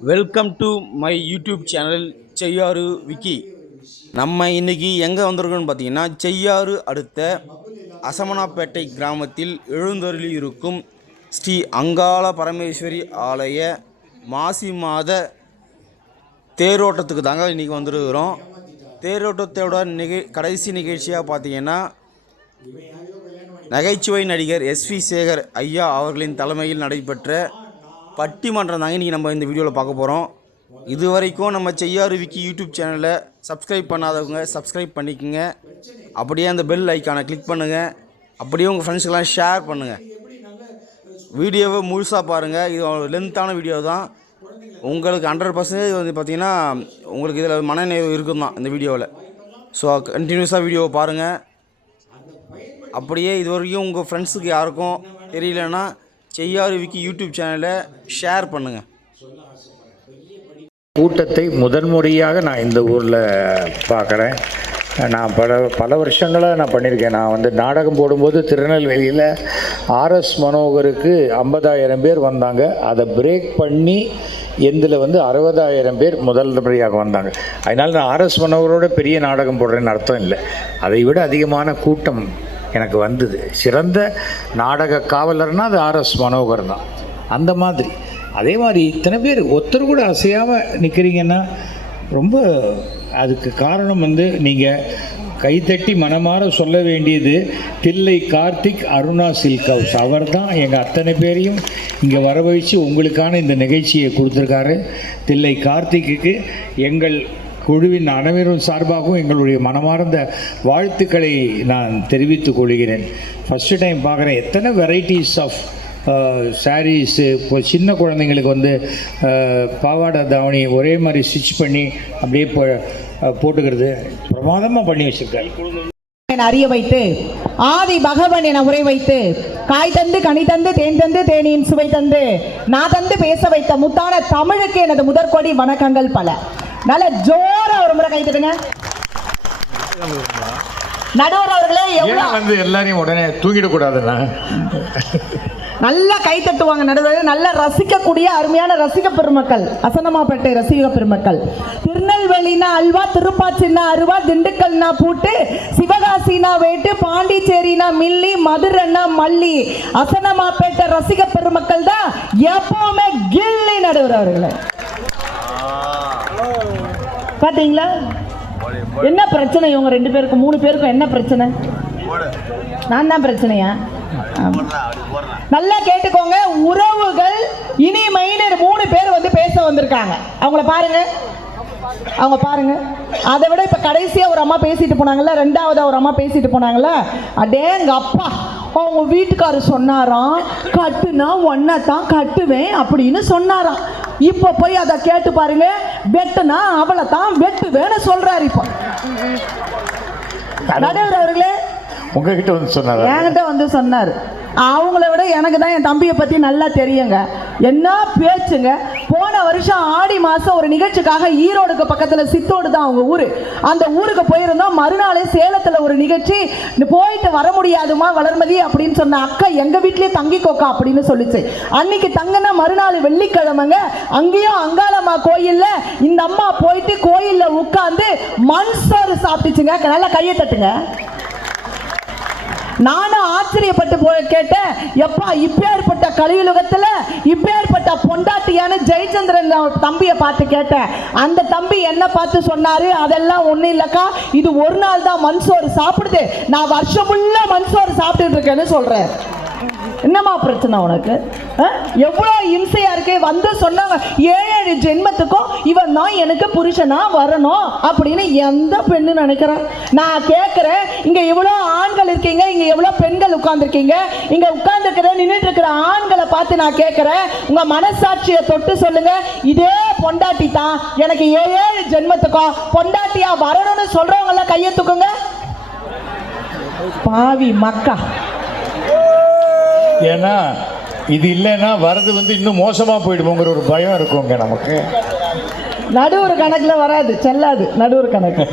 Welcome to my YouTube channel Cheyyar Vicky. நம்ம இன்றைக்கி எங்கே வந்திருக்கோன்னு பார்த்தீங்கன்னா, செய்யாறு அடுத்த அசமனாப்பேட்டை கிராமத்தில் எழுந்தருளி இருக்கும் ஸ்ரீ அங்காள பரமேஸ்வரி ஆலய மாசி மாத தேரோட்டத்துக்கு தாங்க இன்றைக்கி வந்துருக்கிறோம். தேரோட்டத்தோட கடைசி நிகழ்ச்சியாக பார்த்தீங்கன்னா, நகைச்சுவை நடிகர் எஸ்வி சேகர் ஐயா அவர்களின் தலைமையில் நடைபெற்ற பட்டிமன்றம் தாங்க இன்றைக்கி நம்ம இந்த வீடியோவில் பார்க்க போகிறோம். இது வரைக்கும் நம்ம செய்யாறு விக்கி யூடியூப் சேனலை சப்ஸ்கிரைப் பண்ணாதவங்க சப்ஸ்கிரைப் பண்ணிக்கோங்க. அப்படியே அந்த பெல் ஐக்கானை கிளிக் பண்ணுங்கள். அப்படியே உங்கள் ஃப்ரெண்ட்ஸுக்கெல்லாம் ஷேர் பண்ணுங்கள். வீடியோவை முழுசாக பாருங்கள். இது லென்த்தான வீடியோ தான். உங்களுக்கு 100% வந்து பார்த்திங்கன்னா உங்களுக்கு இதில் மனநிறைவு இருக்கும் தான் இந்த வீடியோவில். ஸோ கண்டினியூஸாக வீடியோவை பாருங்கள். அப்படியே இது வரைக்கும் உங்கள் ஃப்ரெண்ட்ஸுக்கு யாருக்கும் தெரியலன்னா செய்யாறு விக்கி யூடியூப் சேனலை ஷேர் பண்ணுங்கள். கூட்டத்தை முதன்முறையாக நான் இந்த ஊரில் பார்க்குறேன். நான் பல வருஷங்களாக நான் பண்ணியிருக்கேன். நான் வந்து நாடகம் போடும்போது திருநெல்வேலியில் ஆர்எஸ் மனோகருக்கு 50,000 பேர் வந்தாங்க. அதை பிரேக் பண்ணி எந்தில் வந்து 60,000 பேர் முதல் முறையாக வந்தாங்க. அதனால் நான் ஆர்எஸ் மனோகரோட பெரிய நாடகம் போடுறேன்னு அர்த்தம் இல்லை. அதை விட அதிகமான கூட்டம் எனக்கு வந்தது. சிறந்த நாடக காவலர்னால் அது ஆர்எஸ் மனோகர் தான். அந்த மாதிரி அதே மாதிரி இத்தனை பேர் ஒருத்தர் கூட அசையாமல் நிற்கிறீங்கன்னா ரொம்ப அதுக்கு காரணம் வந்து நீங்கள் கைத்தட்டி மனமாற சொல்ல வேண்டியது தில்லை கார்த்திக் அருணா சில்க் ஹவுஸ். அவர் தான் எங்கள் அத்தனை பேரையும் இங்கே வர வச்சு உங்களுக்கான இந்த நிகழ்ச்சியை கொடுத்துருக்காரு. தில்லை கார்த்திக்கு எங்கள் குழுவின் அனைவரும் சார்பாகவும் எங்களுடைய மனமார்ந்த வாழ்த்துக்களை நான் தெரிவித்துக் கொள்கிறேன். ஃபஸ்ட்டு டைம் பார்க்குறேன் எத்தனை வெரைட்டிஸ் ஆஃப் சாரீஸு. இப்போ சின்ன குழந்தைங்களுக்கு வந்து பாவாடை தாவணி ஒரே மாதிரி ஸ்டிச் பண்ணி அப்படியே போட்டுக்கிறது பிரமாதமாக பண்ணி வச்சுருக்காரு. அறிய வைத்து ஆதி பகவன் என உரை வைத்து காய் தந்து கனி தந்து தேன் தந்து தேனியின் சுவை தந்து நான் தந்து பேச வைத்த முத்தான தமிழுக்கு எனது முதற்கொடி வணக்கங்கள் பல. நல்ல ஜோரா ஒரு முறை கை தட்டுங்க. நடுவர் அவர்களே எவ்வளவு வந்து எல்லாரையும் உடனே தூங்கிடக்கூடாதுன்னா நல்லா கை தட்டுவாங்க. நடுவர் நல்லா ரசிக்கக்கூடிய அருமையான ரசிக பெருமக்கள், அசனமாப்பேட்டை ரசிக பெருமக்கள். திருநெல்வேலினா அல்வா, திருப்பாச்சின்னா அருவா, திண்டுக்கல்னா பூட்டு, சிவகாசினா வேட்டு, பாண்டிச்சேரினா மில்லி, மதுரைனா மல்லி. அசனமாப்பேட்டை ரசிக பெருமக்கள் தான் எப்பவுமே கில்லி. நடுவர் அவர்களே பாத்தீங்களா என்ன பிரச்சனை? இவங்க 2 பேருக்கும் 3 பேருக்கும் என்ன பிரச்சனை? நான் தான் பிரச்சனையா? நல்லா கேட்டுக்கோங்க. உறவுகள் இனிமையினர் 3 பேர் வந்து பேச வந்திருக்காங்க. அவங்கள பாருங்க, அவங்க பாருங்க. அதை விட இப்ப கடைசியா ஒரு அம்மா பேசிட்டு போனாங்கல்ல, 2வது ஒரு அம்மா பேசிட்டு போனாங்கல்ல, அடேங்க அப்பா, அவங்க வீட்டுக்காரர் சொன்னாராம் கட்டுனா ஒன்ன தான் கட்டுவேன் அப்படின்னு சொன்னாராம். இப்ப போய் அதை கேட்டு பாருங்க, வெட்டுனா அவளை தான் வெட்டுவேன்னு சொல்றாரு. இப்போ நடுவர் அவர்களே உங்ககிட்ட வந்து சொன்னார், என்கிட்ட வந்து சொன்னார். அவங்கள விட எனக்கு தான் என் தம்பியை பற்றி நல்லா தெரியுங்க. என்ன பேச்சுங்க. போன வருஷம் ஆடி மாதம் ஒரு நிகழ்ச்சிக்காக ஈரோடுக்கு பக்கத்தில் சித்தோடு தான் அவங்க ஊர். அந்த ஊருக்கு போயிருந்தோம். மறுநாளே சேலத்தில் ஒரு நிகழ்ச்சி. போயிட்டு வர முடியாதுமா வளர்மதி அப்படின்னு சொன்ன அக்கா எங்கள் வீட்லேயே தங்கிக்கோக்கா அப்படின்னு சொல்லிச்சு. அன்னைக்கு தங்கினா மறுநாள் வெள்ளிக்கிழமைங்க. அங்கேயும் அங்காளம்மா கோயிலில் இந்த அம்மா போயிட்டு கோயிலில் உட்காந்து மண் சோறு சாப்பிட்டுச்சுங்க. நல்லா கையை தட்டுங்க. நானும் ஆச்சரியப்பட்டு கேட்டேன், எப்பா இப்பேற்பட்ட கலியுலகத்துல இப்பேற்பட்ட பொண்டாட்டியான ஜெயச்சந்திரன் தம்பியை பார்த்து கேட்டேன். அந்த தம்பி என்ன பார்த்து சொன்னாரு, அதெல்லாம் ஒண்ணும் இல்லக்கா, இது ஒரு நாள் தான் மண் சோறு சாப்பிடுது, நான் வருஷம் ஃபுல்லா மண் சோறு சாப்பிட்டுட்டு இருக்கேன்னு சொல்றேன். என்னமா பிரச்சனை உனக்கு? எவ்வளோ இம்சையா இருக்கு. வந்து சொன்னாங்க 7 ஜென்மத்துக்கும் இவன் தான் எனக்கு புருஷனா வரணும் அப்படின்னு எந்த பெண்ணு நினைக்கிறேன்? நான் கேட்கிறேன், இங்க எவ்வளோ ஆண்கள் இருக்கீங்க, இங்க எவ்வளோ பெண்கள் உட்கார்ந்துருக்கீங்க, இங்க உட்கார்ந்துருக்கிற நின்றுட்டு இருக்கிற ஆண்களை பார்த்து நான் கேட்கிறேன், உங்க மனசாட்சியை தொட்டு சொல்லுங்க, இதே பொண்டாட்டி தான் எனக்கு 7 ஜென்மத்துக்கும் பொண்டாட்டியா வரணும்னு சொல்றவங்க எல்லாம் கையை தூக்குங்க. பாவி மக்கா. ஏன்னா இது இல்லைன்னா வரது வந்து இன்னும் மோசமாக போயிடுவோங்கிற ஒரு பயம் இருக்குங்க நமக்கு. நடுவர் கணக்குல வராது, செல்லாது நடுவர் கணக்கு.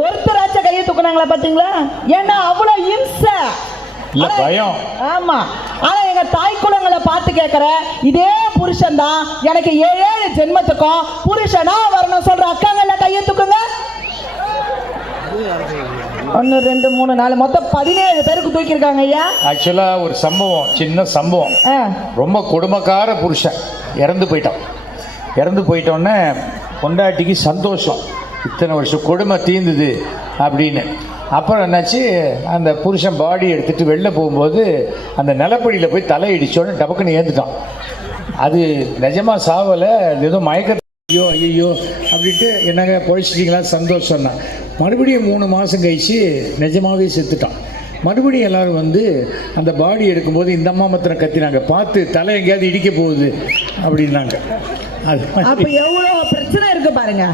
ஒருத்தராச்சும் கையை தூக்குனாங்களா பாத்தீங்களா? ஏன்னா அவ்வளவு இம்சை. பயம். ஆமா. ஆனா எங்க தாய் குலங்கள் அக்காங்களை பார்த்து கேட்கிற, இதே புருஷன் தான் எனக்கு 7 ஜென்மத்துக்கும் புருஷனா வரணும் சொல்ற அக்காங்கள கையை தூக்குங்க. 1 2 3 4 மொத்தம் 17 பேருக்கு தூக்கியிருக்காங்க ஐயா. ஆக்சுவலாக ஒரு சம்பவம், சின்ன சம்பவம். ரொம்ப கொடுமைக்கார புருஷன் இறந்து போயிட்டான். இறந்து போயிட்டோன்னே பொண்டாட்டிக்கு சந்தோஷம், இத்தனை வருஷம் கொடுமை தீர்ந்துது அப்படின்னு. அப்புறம் என்னாச்சு, அந்த புருஷன் பாடி எடுத்துகிட்டு வெளில போகும்போது அந்த நிலப்படியில் போய் தலை இடிச்சோன்னு டபக்குன்னு ஏந்துட்டான். அது நிஜமாக சாவலை, ஏதோ மயக்க, ஐயோ ஐயோ அப்படின்ட்டு என்னங்க பொழிச்சிட்டிங்களா சந்தோஷம்னா. மறுபடியும் 3 மாதம் கழிச்சு நிஜமாகவே செத்துட்டான். மறுபடியும் எல்லோரும் வந்து அந்த பாடி எடுக்கும்போது இந்த அம்மா மாத்திரம் கத்தினாங்க, பார்த்து தலை எங்கேயாவது இடிக்க போகுது அப்படின்னாங்க. அது அப்ப எவ்வளவு பிரச்சனை இருக்கு பாருங்க.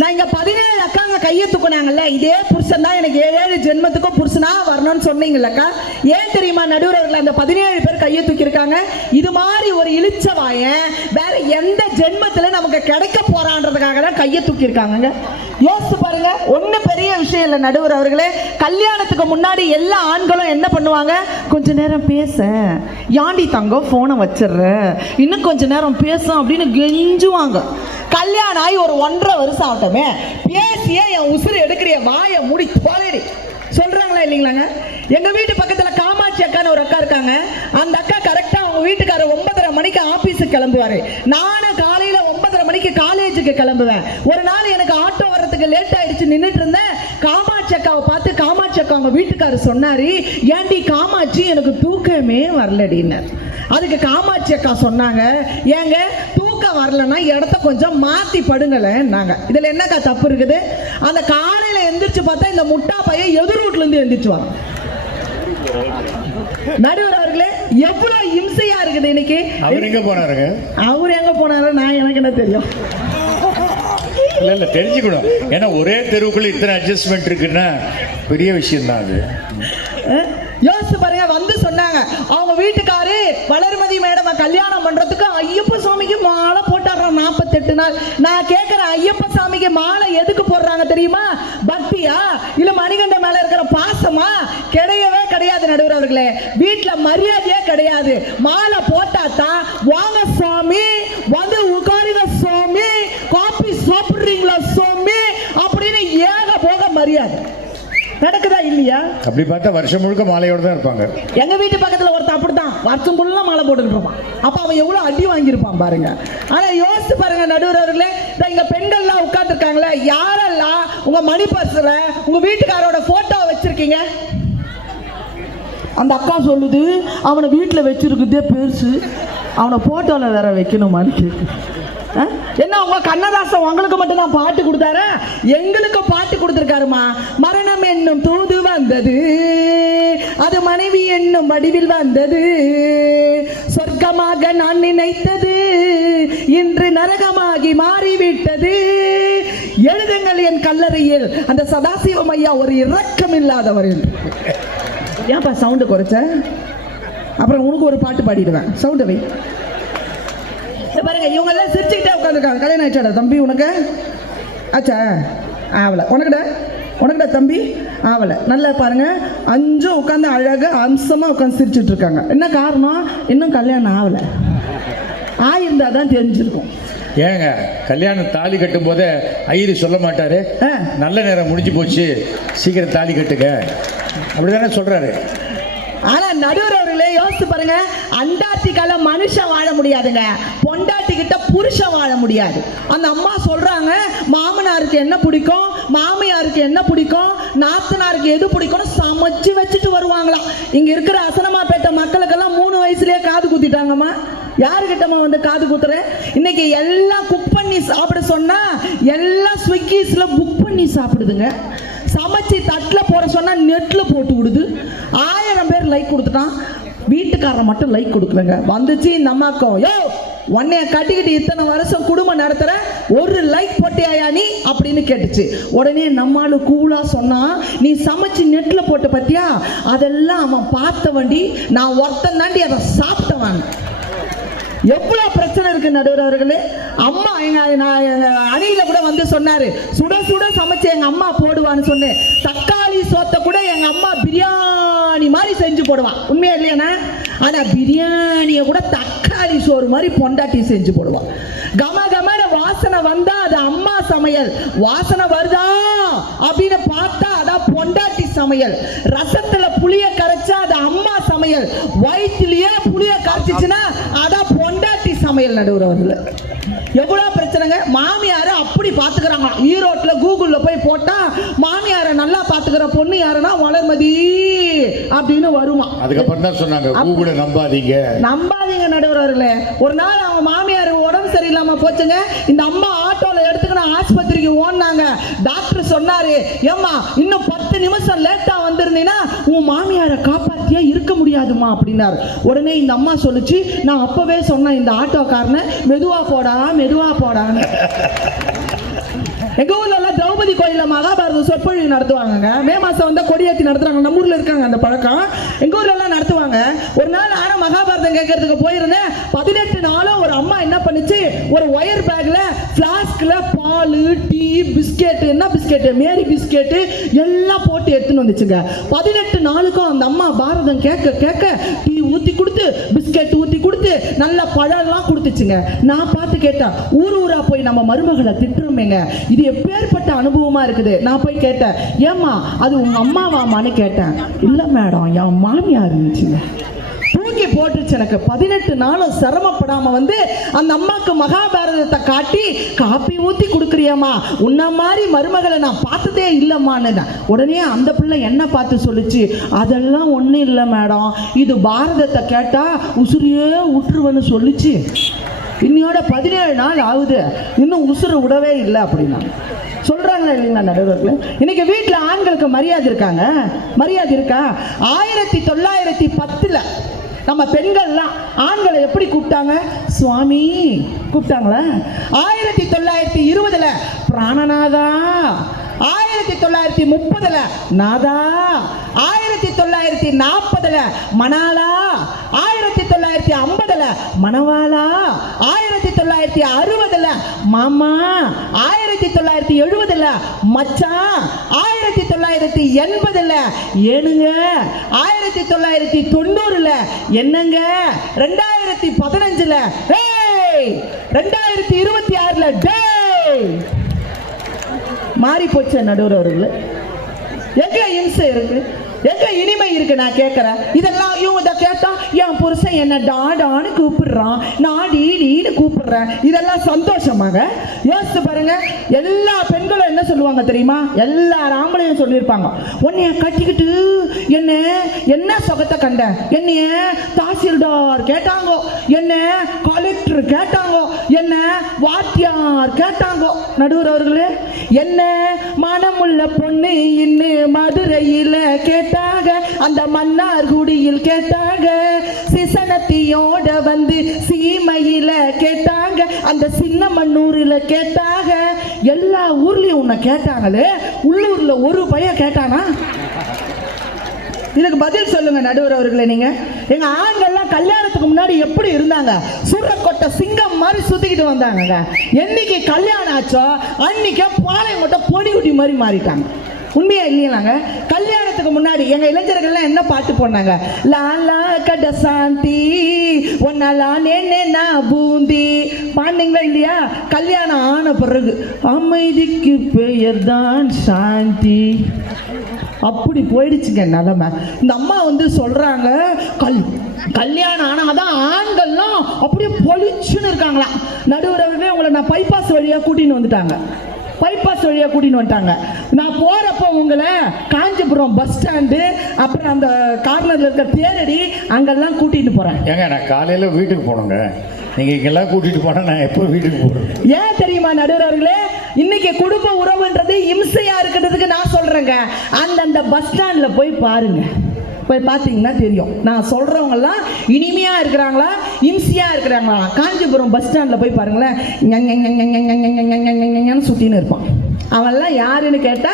நான் இங்க 17 அக்காங்க கையை தூக்குனாங்கல்ல, இதே புருஷன் தான் எனக்கு 7 ஜென்மத்துக்கும் புருஷனா வரணும்னு சொன்னீங்கல்லக்கா. ஏன் தெரியுமா நடுவர் அவர்கள் அந்த 17 பேர் கையை தூக்கியிருக்காங்க? இது மாதிரி ஒரு இழிச்சவாயன் வேற எந்த ஜென்மத்துல நமக்கு கிடைக்க போறான்றதுக்காக தான் கையை தூக்கியிருக்காங்க. யோசிச்சு பாருங்க. ஒன்றும் பெரிய விஷயம் இல்லை நடுவர் அவர்களே. கல்யாணத்துக்கு முன்னாடி எல்லா ஆண்களும் என்ன பண்ணுவாங்க, கொஞ்ச நேரம் பேச, யாண்டி தங்கம் ஃபோனை வச்சிடுற, இன்னும் கொஞ்ச நேரம் பேசும் அப்படின்னு கெஞ்சுவாங்க. கல்யாணம் ஆகி ஒரு 1.5 வருஷம் ஆகட்டுமே, பேசியே என் உசுறு எடுக்கிறிய, வாயை மூடி போலடி சொல்றாங்களா இல்லைங்களாங்க? எங்க வீட்டு பக்கத்துல காமாட்சி அக்கான்னு ஒரு அக்கா இருக்காங்க. அந்த அக்கா கரெக்டா அவங்க வீட்டுக்காரர் 9:30 மணிக்கு ஆபீஸுக்கு கிளம்புவாரு. நானும் காலையில 9:30 மணிக்கு காலேஜுக்கு கிளம்புவேன். ஒரு நாள் எனக்கு ஆட்டோ வர்றதுக்கு லேட் ஆயிடுச்சு, நின்றுட்டு இருந்தேன். காமாட்சி அக்காவை பார்த்து காமாட்சி அக்கா அவங்க வீட்டுக்காரர் சொன்னாரு, ஏண்டி காமாட்சி எனக்கு தூக்கமே வரலடின்னு. அதுக்கு காமாட்சி அக்கா சொன்னாங்க, ஏங்க தூக்கம் வரலன்னா இடத்த கொஞ்சம் மாத்தி படுங்களேன்னாங்க. இதுல என்னக்கா தப்பு இருக்குது? அந்த காலையில எந்திரிச்சு பார்த்தா இந்த முட்டா பையன் எதிர் வீட்டுல இருந்து எந்திரிச்சுவாங்க. நடுவர் அவர்களே, எவ்வளவு இம்சையா இருக்குது இன்னைக்கு. அவர் எங்க போனாருங்க? அவர் எங்க போனாரு நான் எனக்கு என்ன தெரியும்? இல்லை தெரிஞ்சுக்கணும். ஏன்னா ஒரே தெருவுக்குள்ள இத்தனை அட்ஜஸ்ட்மெண்ட் இருக்குன்னா பெரிய விஷயம் தான் அது. யோசிச்சு பாருங்க. வந்து சொன்னாங்க அவங்க வீட்டுக்காரு வளர்மதி மேடம் கல்யாணம் பண்றதுக்கு ஐயப்ப சாமிக்கு மாலை போட்டாடுறான் 48 நாள். நான் கேட்கிறேன், ஐயப்ப சாமிக்கு மாலை எதுக்கு போடுறாங்க தெரியுமா? பக்தியா இல்ல மணிகண்ட மேல இருக்கிற பாசமா? கிடையவே கிடையாது நடுவர் அவர்களே. வீட்டுல மரியாதையே கிடையாது. மாலை போட்டாதான் வாங்க சுவாமி, வந்து உட்காருங்க சுவாமி, காபி சாப்பிடுறீங்களா சுவாமி அப்படின்னு ஏக போக மரியாதை நடக்குதா இல்லையா? அப்படி பார்த்தா வருஷம் முழுக்க மாலையோட தான் இருப்பாங்க. எங்க வீட்டு பக்கத்துல ஒருத்தன் அப்படித்தான் வருஷம் ஃபுல்லா மாலை போட்டுக்கிட்டு இருப்பான். அப்ப அவன் எவ்வளவு அடி வாங்கியிருப்பான் பாருங்க. ஆனா யோசிச்சு பாருங்க நடுவர் அவர்களே, இங்க பெண்கள்லாம் உட்கார்ந்து இருக்காங்களே, யாரெல்லாம் உங்க மணி பர்ஸ்ல உங்க வீட்டுக்காரோட போட்டோ வச்சிருக்கீங்க? அந்த அக்கா சொல்லுது, அவனை வீட்டுல வச்சிருக்குதே பெருசு, அவனை போட்டோல வேற வைக்கணுமான்னு கேட்கு. என்ன உங்க கண்ணதாசன் உங்களுக்கு மட்டும் தான் பாட்டு கொடுத்தாரு, எங்களுக்கு பாட்டு கொடுத்திருக்காருமா. மரணம் என்னும் தூது வந்தது, அது மனைவி என்னும் வடிவில் வந்தது, சொர்க்கமாக நான் நினைத்தது இன்று நரகமாகி மாறிவிட்டது. எழுதுங்கள் என் கல்லறையில் அந்த சதாசிவம் ஐயா ஒரு இரக்கம் இல்லாதவர் என்று. ஏன்பா சவுண்டு குறைச்ச? அப்புறம் உனக்கு ஒரு பாட்டு பாடிடுவேன், சவுண்டை வை. பாருங்க இவங்க எல்லாம் சிரிச்சுக்கிட்டே உட்காந்துருக்காங்க. கல்யாணம் ஆயிடுச்சாடா தம்பி உனக்கு? ஆச்சா? ஆவலை. உனக்குடா தம்பி? ஆவலை. நல்லா பாருங்க, 5 உட்காந்து அழகாக அம்சமாக உட்காந்து சிரிச்சுட்டு இருக்காங்க. என்ன காரணம்? இன்னும் கல்யாணம் ஆகலை. ஆயிருந்தா தான் தெரிஞ்சிருக்கும். ஏங்க கல்யாணம் தாலி கட்டும் போதே ஐயரு சொல்ல மாட்டாரு, நல்ல நேரம் முடிஞ்சு போச்சு சீக்கிரம் தாலி கட்டுங்க அப்படிதானே சொல்றாரு? ஆனா நடுவர் அவர்களே யோசிச்சு பாருங்க, அண்டார்டிகால மனுஷன் வாழ முடியாதுங்க, பொண்டாட்டி கிட்ட புருஷன் வாழ முடியாது. அந்த அம்மா சொல்றாங்க, மாமனாருக்கு என்ன பிடிக்கும், மாமியாருக்கு என்ன பிடிக்கும், நாத்தனாருக்கு எது பிடிக்கும்னு சமைச்சு வச்சுட்டு வருவாங்களாம். இங்க இருக்கிற அசனமாப்பேட்டை மக்களுக்கெல்லாம் 3 வயசுலயே காது குத்திட்டாங்கம்மா. யாருக்கிட்டமா வந்து காது குத்துற? இன்னைக்கு எல்லாம் குக் பண்ணி சாப்பிட சொன்னா எல்லாம் ஸ்விக்கிஸ்ல புக் பண்ணி சாப்பிடுதுங்க. சமைச்சு தட்டில் போட சொன்னா நெட்ல போட்டு விடுது. 1000 பேர் லைக் கொடுத்துட்டான், வீட்டுக்காரன் மட்டும் லைக் கொடுக்கலங்க. வந்துச்சு இந்த அம்மாக்கும், யோ உன்னைய கட்டிக்கிட்டு இத்தனை வருஷம் குடும்பம் நடத்துற, ஒரு லைக் போட்டியாயா நீ அப்படின்னு கேட்டுச்சு. உடனே நம்மாலு கூலா சொன்னா, நீ சமைச்சு நெட்ல போட்ட பத்தியா, அதெல்லாம் அவன் பார்த்த வண்டி, நான் ஒருத்தன் தாண்டி அதை சாப்பிட்டவன். எவ்வளவு பிரச்சனை இருக்கு நடுவர் அவர்களே. அம்மா எங்க அணியில கூட வந்து சொன்னாரு, சுட சுட சமைச்சு எங்க அம்மா போடுவான்னு சொன்னேன். தக்காளி சோத்தை கூட எங்க அம்மா பிரியாணி மாதிரி செஞ்சு போடுவான். உண்மையா இல்லையாண்ணா? ஆனா பிரியாணியை கூட தக்காளி சோறு மாதிரி பொண்டாட்டி செஞ்சு போடுவான். கம கமன வாசனை வந்தா அது அம்மா சமையல், வாசனை வருதா அப்படின்னு பார்த்தா அதான் பொண்டாட்டி சமையல். ரசத்துல புளிய கரைச்சா அது அம்மா சமையல், வயிற்றுலயே புளிய கரைச்சிச்சுன்னா அதான் பொண்டாட்டி சமையல். நடுவுறவர்கள் எவ்வளவு பிரச்சனைங்க. மாமியாரை அப்படி பாத்துக்கிறாங்க. ஈரோட்ல கூகுள்ல போய் போட்டா மாமியாரை நல்லா பாத்துக்கிற பொண்ணு யாருன்னா வளர்மதி அப்படின்னு வருமா. அதுக்கப்புறம் தான் சொன்னாங்க கூகுளை நம்பாதீங்க நம்பாதீங்க நடுவர்களே. ஒரு நாள் அவங்க மாமியார் உடம்பு சரியில்லாம போச்சுங்க. இந்த அம்மா ஆட்டோல எடுத்துக்கிட்டு ஆஸ்பத்திரிக்கு ஓடினாங்க. டாக்டர் சொன்னாரு, ஏம்மா இன்னும் 10 நிமிஷம் லேட்டா வந்திருந்தீங்கன்னா உன் மாமியாரை காப்பாத்தியா இருக்க முடியாதுமா அப்படின்னாரு. உடனே இந்த அம்மா சொல்லுச்சு, நான் அப்பவே சொன்னேன் இந்த ஆட்டோக்காரனை மெதுவா போடா மெதுவா போடான்னு. எங்க ஊர்ல எல்லாம் திரௌபதி கோயில்ல மகாபாரத சொற்பொழிவு நடத்துவாங்க. மே மாசம் வந்து கொடியேற்றி நடத்துறாங்க. நம்ம ஊர்ல இருக்காங்க அந்த பழக்கம். எங்க ஊர்ல எல்லாம் நடத்துவாங்க. ஒரு நாள் நானும் மகாபாரதம் கேட்கறதுக்கு போயிருந்தேன். 18 நாளும் ஒரு அம்மா என்ன பண்ணுச்சு, ஒரு ஒயர் பேக்ல பிளாஸ்க்ல பால், டீ, பிஸ்கெட், என்ன பிஸ்கெட், மேரி பிஸ்கெட் எல்லாம் போட்டு எடுத்துன்னு வந்துச்சுங்க. 18 நாளுக்கும் அந்த அம்மா பாரதம் கேட்க கேட்க டீ ஊத்தி கொடுத்து, பிஸ்கெட் ஊத்தி கொடுத்து, நல்ல பழம் எல்லாம் கொடுத்துச்சுங்க. நான் பார்த்து கேட்டேன், ஊர் ஊரா போய் நம்ம மருமகளை திட்டுறோமேங்க, இது எப்பேற்பட்ட அனுபவமா இருக்குது. நான் போய் கேட்டேன், ஏம்மா அது உங்க அம்மாவாமான்னு கேட்டேன். இல்ல மேடம், என் மாமியார் இருந்துச்சுங்க. தூக்கி போட்டுச்சு எனக்கு. 18 நாளும் சிரமப்படாம வந்து அந்த அம்மாக்கு மகாபாரதத்தை காட்டி காப்பி ஊத்தி கொடுக்குறியம்மா, உன்ன மாதிரி மருமகளை நான் பார்த்ததே இல்லம்மான்னு. உடனே அந்த பிள்ளை என்ன பார்த்து சொல்லுச்சு, அதெல்லாம் ஒன்றும் இல்லை மேடம், இது பாரதத்தை கேட்டா உசுரியே விட்டுருவன்னு சொல்லிச்சு. இன்னையோட 17 நாள் ஆகுது, இன்னும் உசுறு விடவே இல்லை அப்படின்னா சொல்றாங்களா இல்லைங்களா நடுவர்களே? இன்னைக்கு வீட்டில் ஆண்களுக்கு மரியாதை இருக்காங்க, மரியாதை இருக்கா? 1910 நம்ம பெண்கள்லாம் ஆண்களை எப்படி கூப்பிட்டாங்க? சுவாமி கூப்பிட்டாங்களா? 1920 பிராணநாதா, 1930 நாதா, 1940 மணாலா, 1950 மணவாளா, 1960 மாமா, 1970 மச்சான், 1980 ஏனுங்க, 1990 என்னங்க, 2015 2026 டேய் மாறி போச்சு நடுவர்களே. எங்க இம்சை இருக்கு, எங்க இனிமை இருக்கு? நான் கேட்கிறேன். இதெல்லாம் இவங்க கேட்டா என் புருஷன் என்ன டாடான்னு கூப்பிடுறான், நான் டீன்னு கூப்பிடுறேன், இதெல்லாம் சந்தோஷமாக? யோசிச்சு பாருங்க. எல்லா பெண்களும் என்ன சொல்லுவாங்க தெரியுமா? எல்லா ஆம்பளையும் சொல்லியிருப்பாங்க, உன்னைய கட்டிக்கிட்டு என்ன சுகத்தை கண்ட, என்னைய தாசில்தார் கேட்டாங்கோ, என்ன கலெக்டர் கேட்டாங்கோ, என்ன வாத்தியார் கேட்டாங்கோ. நடுவர் அவர்களே, என்ன மனமுள்ள பொண்ணு இன்னும் மதுரையில கேட்டாங்க, அந்த மன்னார்குடியில் கேட்டாங்க, சிசனத்தியோட வந்து சீமையில கேட்டாங்க, அந்த சின்ன மண்ணூரில் கேட்டாங்க. எல்லா ஊர்லயும் உன்னை கேட்டாங்களே, உள்ளூர்ல ஒரு பையன் கேட்டானா? இதுக்கு பதில் சொல்லுங்க நடுவர் அவர்களே. நீங்க எங்க ஆண்கள்லாம் கல்யாணத்துக்கு முன்னாடி எப்படி இருந்தாங்க? சூரக்கொட்டை சிங்கம் மாதிரி சுத்திக்கிட்டு வந்தாங்க. என்னைக்கு கல்யாணம் ஆச்சோ அன்னைக்கு பாளையங்கொட்டை பொடிகுட்டி மாதிரி மாறிட்டாங்க. உண்மையா இல்லையாங்க? கல்யாணத்துக்கு முன்னாடி எங்க இளைஞர்கள்லாம் என்ன பாட்டு போனாங்க? லாலா கட சாந்தி ஒன்னாலா நேனா பூந்தி பாண்டிங்களா இல்லையா? கல்யாணம் ஆன பிறகு அமைதிக்கு பெயர் தான் சாந்தி, அப்படி போயிடுச்சுங்க நிலைமை. இந்த அம்மா வந்து சொல்றாங்க, கல்யாணம் ஆனாதான் ஆண்கள்லாம் அப்படியே பொலிச்சுன்னு இருக்காங்களாம். நடுவரவே உங்களை நான் பைபாஸ் வழியா கூட்டின்னு வந்துட்டாங்க, பைபாஸ் வழியா கூட்டின்னு வந்துட்டாங்க. நான் போறப்போ உங்களை காஞ்சிபுரம் பஸ் ஸ்டாண்டு, அப்புறம் அந்த கார்னர்ல இருக்க தேரடி, அங்கெல்லாம் கூட்டிட்டு போறேன். ஏங்க நான் காலையில வீட்டுக்கு போனோங்க, நீங்க இங்கெல்லாம் கூட்டிட்டு போனா நான் எப்போ வீட்டுக்கு போறேன்? ஏன் தெரியுமா நடுவர்களே? இன்னைக்கு குடும்ப உறவுன்றது இம்சையா இருக்கிறதுக்கு நான் சொல்றேங்க, அந்தந்த பஸ் ஸ்டாண்ட்ல போய் பாருங்க, போய் பார்த்தீங்கன்னா தெரியும். நான் சொல்றவங்கலாம் இனிமையா இருக்கிறாங்களா இம்சையா இருக்கிறாங்களா? காஞ்சிபுரம் பஸ் ஸ்டாண்ட்ல போய் பாருங்களேன், சுத்தின்னு இருப்பான். அவன்லாம் யாருன்னு கேட்டா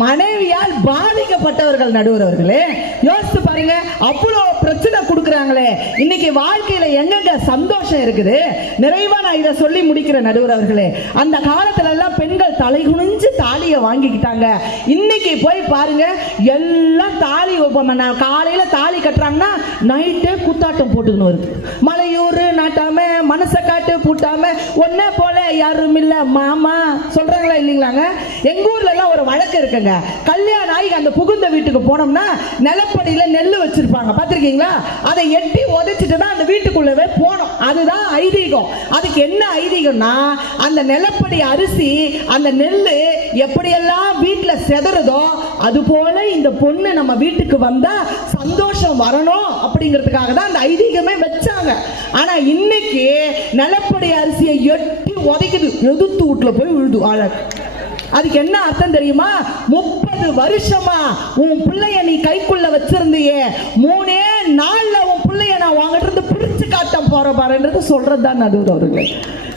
மனைவியால் பாதிக்கப்பட்டவர்கள் நடுவர்களே. யோசித்து பாருங்க, அவ்வளோ பிரச்சனை கொடுக்குறாங்களே, இன்னைக்கு வாழ்க்கையில எங்கெங்க சந்தோஷம் இருக்குது? நிறைவா நான் இதை சொல்லி முடிக்கிற நடுவர் அவர்களே, அந்த காலத்துல எல்லாம் பெண்கள் தலை குனிஞ்சு தாலியை வாங்கிக்கிட்டாங்க. இன்னைக்கு போய் பாருங்க, எல்லாம் தாலி காலையில தாலி கட்டுறாங்கன்னா நைட்டே குத்தாட்டம் போட்டுக்கணும் வருது. மலையூர் நாட்டாம மனசை காட்டு பூட்டாம ஒன்னே போல யாரும் இல்ல மாமா சொல்றாங்களா இல்லைங்களாங்க? எங்க ஊர்ல எல்லாம் ஒரு வழக்கு இருக்குங்க. கல்யாணம் ஆகி அந்த புகுந்த வீட்டுக்கு போனோம்னா நிலப்படியில நெல் வச்சிருப்பாங்க, பாத்திருக்கீங்களா? அதை எட்டி உதைச்சிட்டு தான் அந்த வீட்டுக்குள்ளவே போனோம். அதுதான் ஐதீகம். அதுக்கு என்ன ஐதீகம்னா, அந்த நிலப்படி அரிசி அந்த நெல் எப்படியெல்லாம் வீட்டுல செதறதோ அது போல இந்த பொண்ணு நம்ம வீட்டுக்கு வந்தா சந்தோஷம் வரணும் அப்படிங்கிறதுக்காக தான் அந்த ஐதீகமே வச்சாங்க. ஆனா இன்னைக்கு நிலப்படி அரிசியை எட்டி உதைக்குது, எதிர்த்து வீட்டுல போய் விழுது ஆழக்கு. அதுக்கு என்ன அர்த்தம் தெரியுமா? 30 வருஷமா உன் பிள்ளைய நீ கைக்குள்ள வச்சிருந்தியே, 3 நாள்ல உன் பிள்ளைய நான் வாங்கிட்டு இருந்து பிரிச்சு காட்ட போற பாருன்றது சொல்றதுதான் நடுவர் அவர்களே.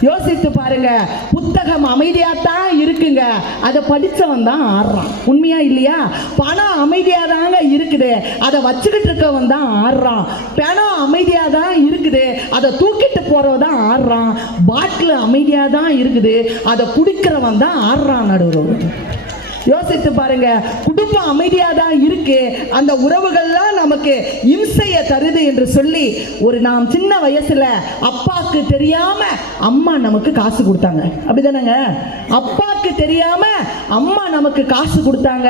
யோசித்து பாருங்க. புத்தகம் அமைதியாத்தான் இருக்குங்க, அதை படிச்சவன் தான் ஆடுறான். உண்மையா இல்லையா? பணம் அமைதியா தாங்க இருக்குது, அதை வச்சுக்கிட்டு இருக்கவன் தான் ஆடுறான். பணம் அமைதியா தான் இருக்குது, அதை தூக்கிட்டு போறவன் தான் ஆடுறான். பாட்டில் அமைதியா தான் இருக்குது, அதை குடிக்கிறவன் தான் ஆடுறான். நடுவர் யோசித்து பாருங்க. குடும்பம் அமைதியா தான் இருக்கு, அந்த உறவுகள்லாம் நமக்கு இம்சையை தருது என்று சொல்லி ஒரு நாம் சின்ன வயசுல அப்பாக்கு தெரியாம அம்மா நமக்கு காசு கொடுத்தாங்க, அப்படிதானங்க? அப்பாக்கு தெரியாம அம்மா நமக்கு காசு கொடுத்தாங்க.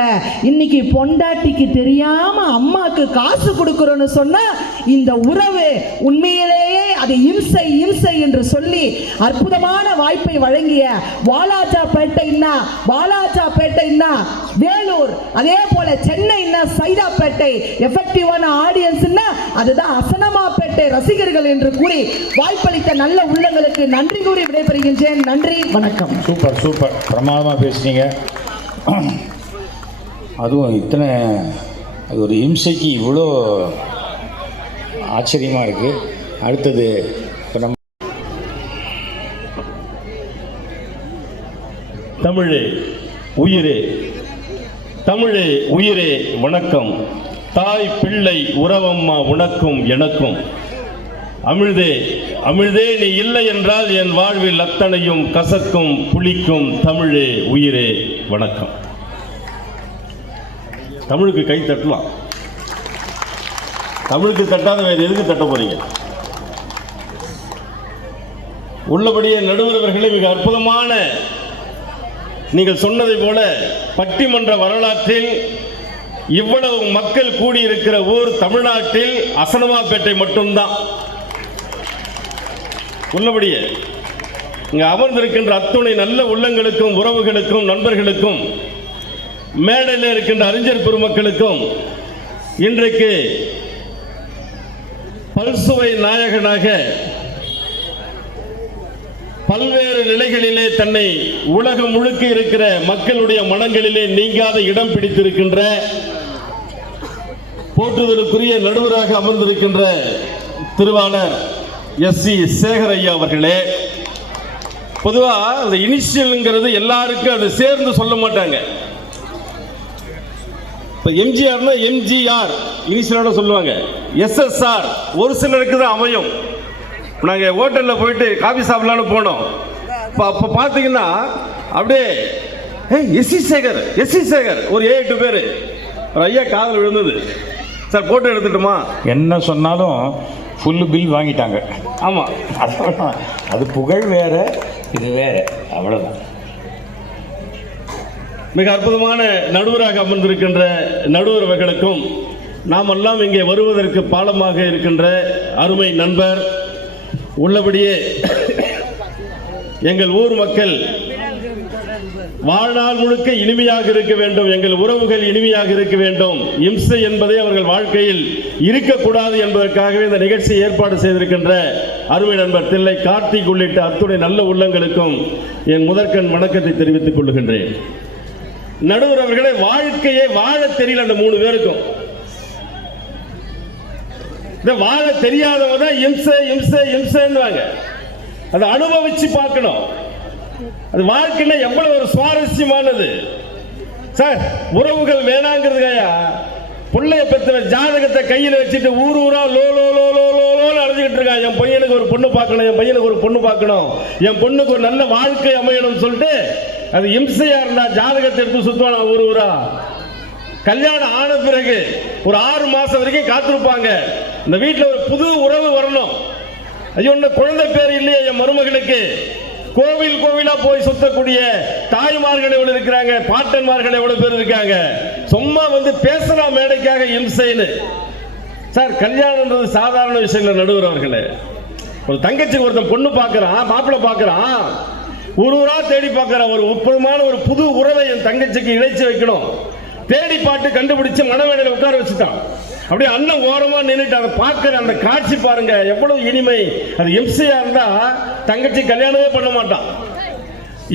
இன்னைக்கு பொண்டாட்டிக்கு தெரியாம அம்மாக்கு காசு கொடுக்கிறோன்னு சொன்னா இந்த உறவு உண்மையிலேயே அது இம்சை இம்சை என்று சொல்லி அற்புதமான வாய்ப்பை வழங்கிய வாலாஜாபேட்டைன்னா வேலூர், அதே போல சென்னைன்னா சைதாப்பேட்டை, எஃபெக்டிவான ஆடியன்ஸ்னா அதுதான் அசனமாப்பேட்டை ரசிகர்கள் என்று கூறி வாய்ப்பளித்த நல்ல உள்ளங்களுக்கு நன்றி கூறி விடைபெறுகின்றேன். நன்றி, வணக்கம். சூப்பர் சூப்பர், பிரமாதமாக பேசுனீங்க. அதுவும் இத்தனை அது ஒரு இம்சைக்கு இவ்வளோ ஆச்சரியமாக இருக்குது. அடுத்தது இப்போ நம்ம தமிழே உயிரே, தமிழே உயிரே வணக்கம். தாய் பிள்ளை உறவம்மா உனக்கும் எனக்கும். அமிழ்தே அமிழ்தே நீ இல்லை என்றால் என் வாழ்வில் அத்தனையும் கசக்கும் புளிக்கும். தமிழே உயிரே வணக்கம். தமிழுக்கு கை தட்டலாம். தமிழுக்கு தட்டாத வேறு எதுக்கு தட்ட போறீங்க? உள்ளபடியே நடுவர் அவர்களே, மிக அற்புதமான நீங்கள் சொன்னதை போல பட்டிமன்ற வரலாற்றில் இவ்வளவு மக்கள் கூடியிருக்கிற ஊர் தமிழ்நாட்டில் அசனமாப்பேட்டை மட்டும்தான். உள்ளபடியே இங்கு அமர்ந்திருக்கின்ற அத்துணை நல்ல உள்ளங்களுக்கும் உறவுகளுக்கும் நண்பர்களுக்கும் மேடையில் இருக்கின்ற அறிஞர் பெருமக்களுக்கும் இன்றைக்கு பல்சுவை நாயகனாக பல்வேறு நிலைகளிலே தன்னை உலகம் முழுக்க இருக்கிற மக்களுடைய மனங்களிலே நீங்காத இடம் பிடித்திருக்கின்ற போற்றுதலுக்குரிய நடுவராக அமர்ந்திருக்கின்ற திருவாளர் எஸ்.சி. சேகர் ஐயா அவர்களே, பொதுவாக அந்த இனிஷியல்ங்கிறது எல்லாருக்கும் அது சேர்ந்து சொல்ல மாட்டாங்க. இப்போ எம்ஜிஆர்னா எம்ஜிஆர் இனிஷியலோட சொல்லுவாங்க. எஸ்எஸ்ஆர் ஒரு சிலருக்கு தான் அமையும். நாங்கள் ஹோட்டலில் போயிட்டு காஃபி சாப்பிடலான்னு போனோம். அப்போ பார்த்தீங்கன்னா அப்படியே எஸ்.சி. சேகர் ஒரு 7-8 பேர். ஒரு ஐயா காதல் விழுந்தது. சார் போட்டோ எடுத்துட்டுமா? என்ன சொன்னாலும் ஃபுல்லு பில் வாங்கிட்டாங்க. ஆமாம், அது புகழ் வேற, இது வேற, அவ்வளோதான். மிக அற்புதமான நடுவராக அமர்ந்திருக்கின்ற நடுவர் அவர்களுக்கும் நாமெல்லாம் இங்கே வருவதற்கு பாலமாக இருக்கின்ற அருமை நண்பர், உள்ளபடியே எங்கள் ஊர் மக்கள் வாழ்நாள் முழுக்க இனிமையாக இருக்க வேண்டும், எங்கள் உறவுகள் இனிமையாக இருக்க வேண்டும், இம்சை என்பதை அவர்கள் வாழ்க்கையில் இருக்கக்கூடாது என்பதற்காகவே இந்த நிகழ்ச்சியை ஏற்பாடு செய்திருக்கின்ற அருமை நண்பர் தில்லை கார்த்திக் உள்ளிட்ட அத்துணை நல்ல உள்ளங்களுக்கும் என் முதற்கண் வணக்கத்தை தெரிவித்துக் கொள்கின்றேன். நடுவர் அவர்களை வாழ்க்கையை வாழ தெரியல அந்த 3 பேருக்கும். இந்த வாழ தெரியாதவங்க தான் இம்சை இம்சை இம்சைன்னுவாங்க. அதை அனுபவிச்சு பார்க்கணும். அது வாழ்க்கையில எவ்வளவு ஒரு சுவாரஸ்யமானது. சார், உறவுகள் வேணாங்கிறதுக்காயா பிள்ளைய பெற்ற ஜாதகத்தை கையில் வச்சுட்டு ஊர் ஊரா லோ லோ லோ லோ லோன்னு அழைச்சிக்கிட்டு இருக்கான். என் பையனுக்கு ஒரு பொண்ணு பார்க்கணும், என் பையனுக்கு ஒரு பொண்ணு பார்க்கணும், என் பொண்ணுக்கு ஒரு நல்ல வாழ்க்கை அமையணும்னு சொல்லிட்டு அது இம்சையா இருந்தா ஜாதகத்தை எடுத்து சுத்துவானா ஊர் ஊரா. கல்யாணம் ஆன பிறகு ஒரு 6 மாசம் வரைக்கும் காத்திருப்பாங்க. இந்த வீட்டில் ஒரு புது உறவு வரணும். ஐயோ இன்னும் குழந்தை பேர் இல்லையே என் மருமகளுக்கு. கோவில் கோவிலா போய் சுத்தக்கூடிய தாய்மார்கள் எவ்வளவு இருக்கிறாங்க, பாட்டன்மார்கள் எவ்வளவு பேர் இருக்காங்க. சும்மா வந்து பேசலாம் மேடைக்காக இம்சைன்னு. சார் கல்யாணம்ன்றது சாதாரண விஷயம் இல்லை நடுவர் அவர்களே. ஒரு தங்கச்சிக்கு ஒருத்தன் பொண்ணு பார்க்கறான், மாப்பிள்ளை பார்க்கறான், ஊரா தேடி பார்க்கறான். ஒரு உப்பமான ஒரு புது உறவை என் தங்கச்சிக்கு இணைச்சு வைக்கணும். தேடி பாட்டு கண்டுபிடிச்சு மணமேடையில் உட்கார வச்சுட்டான். அப்படியே அண்ணன் ஓரமா நின்றுட்டு அதை பார்க்கிற அந்த காட்சி பாருங்க எவ்வளவு இனிமை. அது இம்சையா இருந்தா தங்கச்சி கல்யாணமே பண்ண மாட்டான்.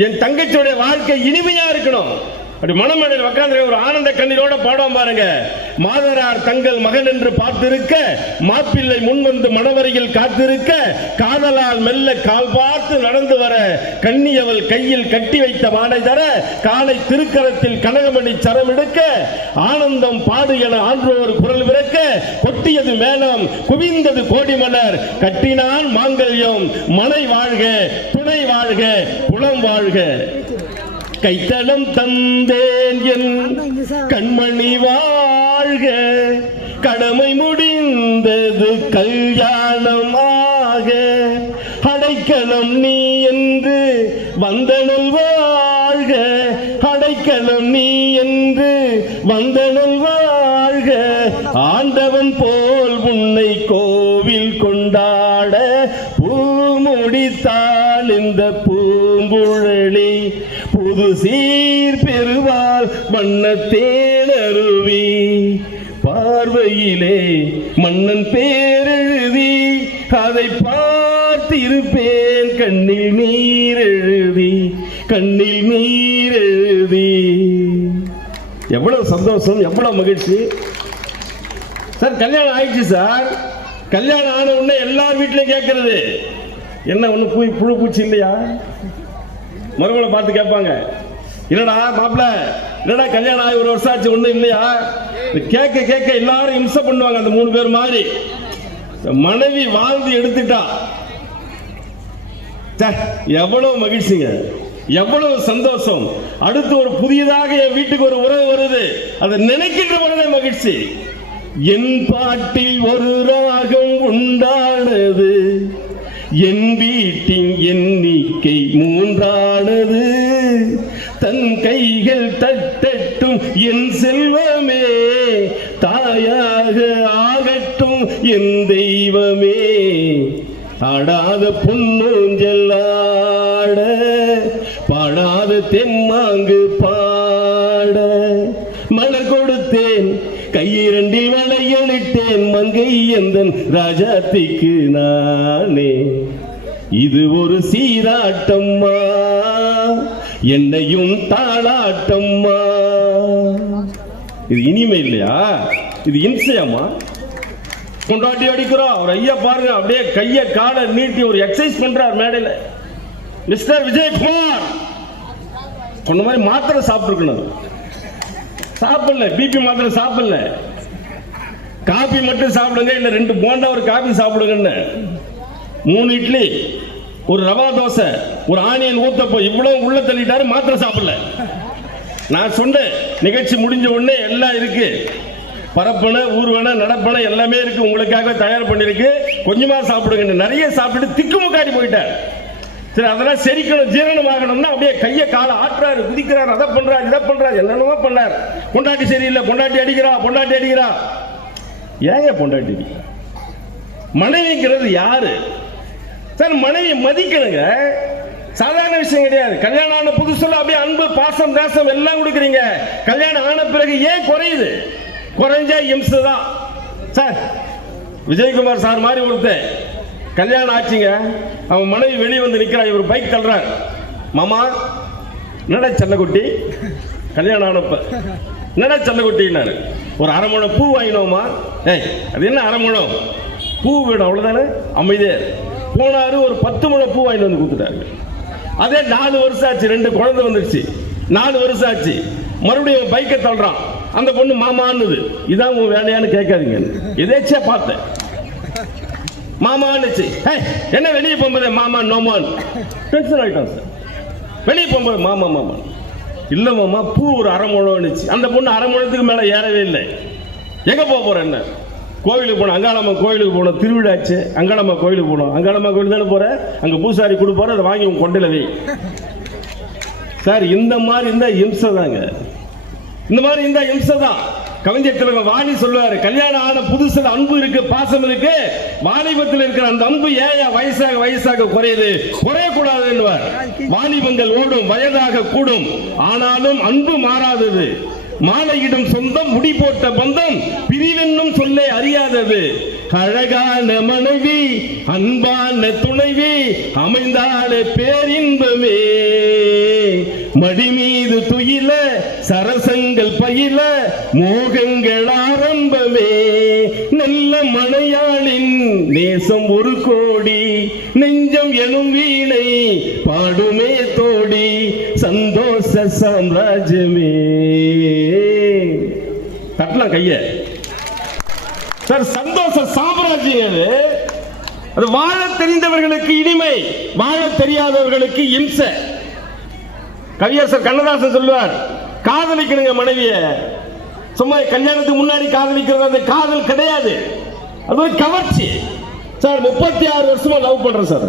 என் தங்கச்சியுடைய வாழ்க்கை இனிமையா இருக்கணும். அப்படி மணமேடையில் உட்கார்ந்து ஒரு ஆனந்த கண்ணீரோட பாடம் பாருங்க. மாதரார் தங்கள் மகன் என்று பார்த்திருக்க, மாப்பிள்ளை முன் வந்து மணவரையில் காத்திருக்க, காதலால் மெல்ல கால் பார்த்து நடந்து வர, கண்ணியவள் கையில் கட்டி வைத்த மாலை தர, காலை திருக்கரத்தில் கனகமணி சரம் எடுக்க, ஆனந்தம் பாடு என ஆன்றோர் குரல் விறக்க, கொட்டியது மேளம் குவிந்தது கோடி மலர், கட்டினான் மாங்கல்யம் மனை வாழ்க துணை வாழ்க குலம் வாழ்க. கைத்தலம் தந்தேன் என் கண்மணி வாழ்க, கடமை முடிந்தது கல்யாணமாக, அடைக்கலம் நீ என்று வந்தனல் வாழ்க, அடைக்கலம் நீ என்று வந்தனல் வாழ்க, ஆண்டவன் போல் உன்னை கோவில் கொண்டாட பூமுடித்தாள் இந்த பூங்குழலி, புது சீர் பெறுவாள் வண்ண தேனருவி, பார்வையிலே மன்னன் பேரெழுதி, அதை பார்த்திருப்பேன் கண்ணில் நீர் எழுதி, கண்ணில் நீர் எழுதி. எவ்வளவு சந்தோஷம், எவ்வளவு மகிழ்ச்சி. சார் கல்யாணம் ஆயிடுச்சு சார். கல்யாணம் ஆன உடனே எல்லார் வீட்லயும் கேட்கறது என்ன, ஒண்ணு புழு பூச்சி இல்லையா? மருமகளை பார்த்து கேட்பாங்க, இல்லடா மாப்பிள்ள, இல்லடா கல்யாணம் ஆகி 1 வருஷம் ஆச்சு ஒண்ணு இல்லையா? கேட்க கேட்க எல்லாரும் இம்சை பண்ணுவாங்க. அந்த 3 பேர் மாதிரி மனைவி வாழ்ந்து எடுத்துட்டா எவ்வளவு மகிழ்ச்சிங்க, எவ்வளவு சந்தோஷம். அடுத்து ஒரு புதியதாக என் வீட்டுக்கு ஒரு உறவு வருது, அதை நினைக்கின்ற உடனே மகிழ்ச்சி. என் பாட்டில் ஒரு ராகம் உண்டானது, என் வீட்டின் எண்ணிக்கை 3ஆனது, தன் கைகள் தட்டட்டும் என் செல்வமே, தாயாக ஆகட்டும் என் தெய்வமே, ஆடாத பொன்னூஞ்சல் ஆட, பாடாத தென்மாங்கு பாட, மலர் கொடுத்தேன் கையிரண்டில் வளையலிட்டேன், மங்கை எந்தன் ராஜாத்திக்கு நானே, இது ஒரு சீராட்டம்மா என்னையும் தாளாட்டம்மா. இது இனிமை இல்லையா? இது இம்சையாமா? கொண்டாட்டி அடிக்கிறோம். ஒரு ஐயா பாருங்க, அப்படியே கைய காலை நீட்டி ஒரு எக்ஸசைஸ் பண்றார் மேடையில். மிஸ்டர் விஜயகுமார் சொன்ன மாதிரி மாத்திரை சாப்பிட்டுருக்கணும். சாப்பிடல, பிபி மாத்திரை சாப்பிடல, காபி மட்டும் சாப்பிடுங்க, இல்ல 2 போண்டா ஒரு காபி சாப்பிடுங்கன்னு. 3 இட்லி, ஒரு ரவா தோசை, ஒரு ஆனியன் ஊத்தப்போ இவ்வளவு உள்ள தள்ளிட்டாரு, மாத்திரை சாப்பிடல. நான் சொன்னேன் நிகழ்ச்சி முடிஞ்ச உடனே எல்லாம் இருக்கு, பரப்பனை ஊர்வனை நடப்பனை எல்லாமே இருக்கு, உங்களுக்காக தயார் பண்ணிருக்கு, கொஞ்சமா சாப்பிடுங்க. நிறைய சாப்பிட்டு திக்குமுக்காடி போயிட்டார். சரி அதெல்லாம் செரிக்கணும், ஜீரணம் ஆகணும்னா அப்படியே கையை காலை ஆட்டுறாரு, குதிக்கிறார், அதை பண்றாரு, இதை பண்றாரு, என்னென்னமோ பண்ணார். பொண்டாட்டி சரியில்லை, பொண்டாட்டி அடிக்கிறா, பொண்டாட்டி அடிக்கிறா. ஏங்க பொண்டாட்டி அடிக்கிறா? மனைவிங்கிறது யாரு சார்? மனைவி மதிக்கணுங்க, சாதாரண விஷயம் கிடையாது. கல்யாணம் ஆன புதுசுல அப்படியே அன்பு பாசம் தேசம் எல்லாம் கொடுக்குறீங்க. கல்யாணம் ஆன பிறகு ஏன் குறையுது? குறைஞ்சா இம்சை தான் சார். விஜயகுமார் சார் மாதிரி ஒருத்தன் கல்யாணம் ஆச்சுங்க, அவன் மனைவி வெளியே வந்து நிற்கிறான், இவர் பைக் தள்ளுறார். மாமா என்னடா செல்லக்குட்டி, கல்யாணம் ஆனப்ப என்னடா செல்லக்குட்டின்னாரு. ஒரு 1/2 முழம் பூ வாங்கினோமா? ஏய் அது என்ன 1/2 முழம் பூ வேணும் அவ்வளோதானே, அமைதியே போனாரு. ஒரு 10 முழம் பூ வாங்கிட்டு வந்து கொடுத்துட்டாரு. அதே 4 வருஷம் ஆச்சு, 2 குழந்தை வந்துருச்சு, 4 வருஷம் ஆச்சு, மறுபடியும் பைக்கை தள்ளுறான். அந்த பொண்ணு மாமான்னுது. இதான் உன் வேலையான்னு கேட்காதீங்க. எதேச்சியா பார்த்தேன் மாமான்னுச்சு. என்ன வெளியே போகும்போது மாமா நோமான் டென்ஷன் ஆகிட்டான் சார். வெளியே போகும்போது மாமா மாமா இல்லை மாமா பூ ஒரு அரை முழம்னுச்சு. அந்த பொண்ணு அரை முழத்துக்கு மேலே ஏறவே இல்லை. எங்கே போக போகிறேன் என்ன? கோவிலுக்கு போனோம், அங்காளம்மா கோவிலுக்கு போனோம், திருவிழாச்சு, அங்காளம்மா கோவிலுக்கு போனோம். அங்காளம்மா கோவில் தானே போகிறேன், அங்கே பூசாரி கொடுப்பாரு, அதை வாங்கி உங்க கொண்டையில் வை. சார் இந்த மாதிரி இருந்தால் இம்சை தாங்க. இந்த மாதிரி இருந்தால் இம்சை தான். கவிஞர் திலகம் வாணி சொல்லுவாரு, கல்யாணம் ஆன புதுசுல அன்பு இருக்கு, பாசம் இருக்கு, வாலிபத்தில் இருக்கிற அந்த அன்பு ஏயா வயசாக வயசாக குறையுது, குறையக்கூடாது என்பார். வாலிபங்கள் ஓடும், வயதாக கூடும், ஆனாலும் அன்பு மாறாதது. மாலையிடும் சொந்தம், முடி போட்ட பந்தம், பிரிவென்னும் சொல்லே அறியாதது. அழகான மனைவி, அன்பான துணைவி அமைந்தாலே பேரின்பமே. மடி மீது துயில, சரசங்கள் பயில, மோகங்கள் ஆரம்பமே. நல்ல மனையாளின் நேசம் ஒரு கோடி, நெஞ்சம் எனும் வீணை பாடுமே தோடி, சந்தோஷ சாம்ராஜ்யமே. தட்டலாம் கைய சார். சந்தோஷ சாம்ராஜ்யம் அது வாழ தெரிந்தவர்களுக்கு இனிமை, வாழ தெரியாதவர்களுக்கு இம்சை. கவியரசர் கண்ணதாசன் சொல்லுவார், காதலிக்கணுங்க மனைவிய, சும்மா கல்யாணத்துக்கு முன்னாடி காதலிக்கிறது அந்த காதல் கிடையாது, அது ஒரு கவர்ச்சி. சார் 36 வருஷமா லவ் பண்றேன் சார்.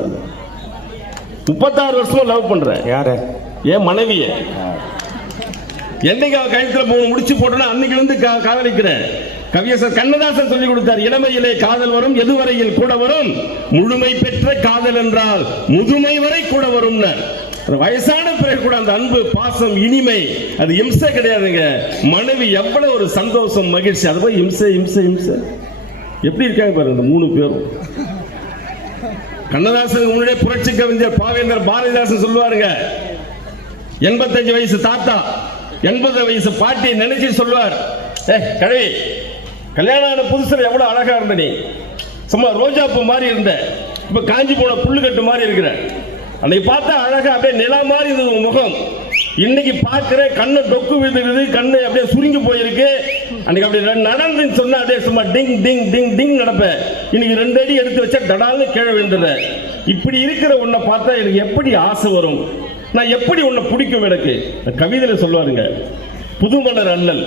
36 வருஷமா லவ் பண்றேன். யாரு? ஏன் மனைவிய. என்னைக்கு அவ கழுத்துல முடிச்சு போட்டோன்னா அன்னைக்கு வந்து காதலிக்கிறேன். கவியரசர் கண்ணதாசன் சொல்லிக் கொடுத்தார், இளமையிலே காதல் வரும், எதுவரையில் கூட வரும், முழுமை பெற்ற காதல் என்றால் முதுமை வரை கூட வரும். வயசான பிறகு கூட அந்த அன்பு, பாசம், இனிமை, அது இம்சை கிடையாதுங்க. மனைவி எவ்வளவு ஒரு சந்தோஷம், மகிழ்ச்சி, அது போய் இம்சை இம்சை இம்சை. எப்படி இருக்காங்க பாருங்க இந்த 3 பேரும். கண்ணதாசனுக்கு முன்னாடியே புரட்சி கவிஞர் பாவேந்தர் பாரதிதாசன் சொல்லுவாருங்க, 85 வயசு தாத்தா 80 வயசு பாட்டியை நினைச்சு சொல்லுவார், கழுவி கல்யாணம் ஆன புதுசுல எவ்வளவு அழகா இருந்த நீ, சும்மா ரோஜா பூ மாதிரி இருந்த, இப்ப காஞ்சி போன புல்லுக்கட்டு மாதிரி இருக்கிற. அன்னைக்கு பார்த்தா அழகா அப்படியே நிலா மாதிரி இருந்தது உங்க முகம். இன்னைக்கு பார்க்கிற கண்ணு டொக்கு விழுந்துருது, கண்ணு அப்படியே சுருங்கி போயிருக்கு. அன்னைக்கு அப்படி நடந்துன்னு சொன்னா அப்படியே சும்மா டிங் டிங் டிங் டிங் நடப்பேன். இன்னைக்கு 2 அடி எடுத்து வச்சா டடால்னு கீழே விழுந்துற. இப்படி இருக்கிற உன்னை பார்த்தா எனக்கு எப்படி ஆசை வரும், நான் எப்படி உன்னை பிடிக்கும். எனக்கு கவிதையில சொல்லுவாருங்க, புதுமலர் அல்லல்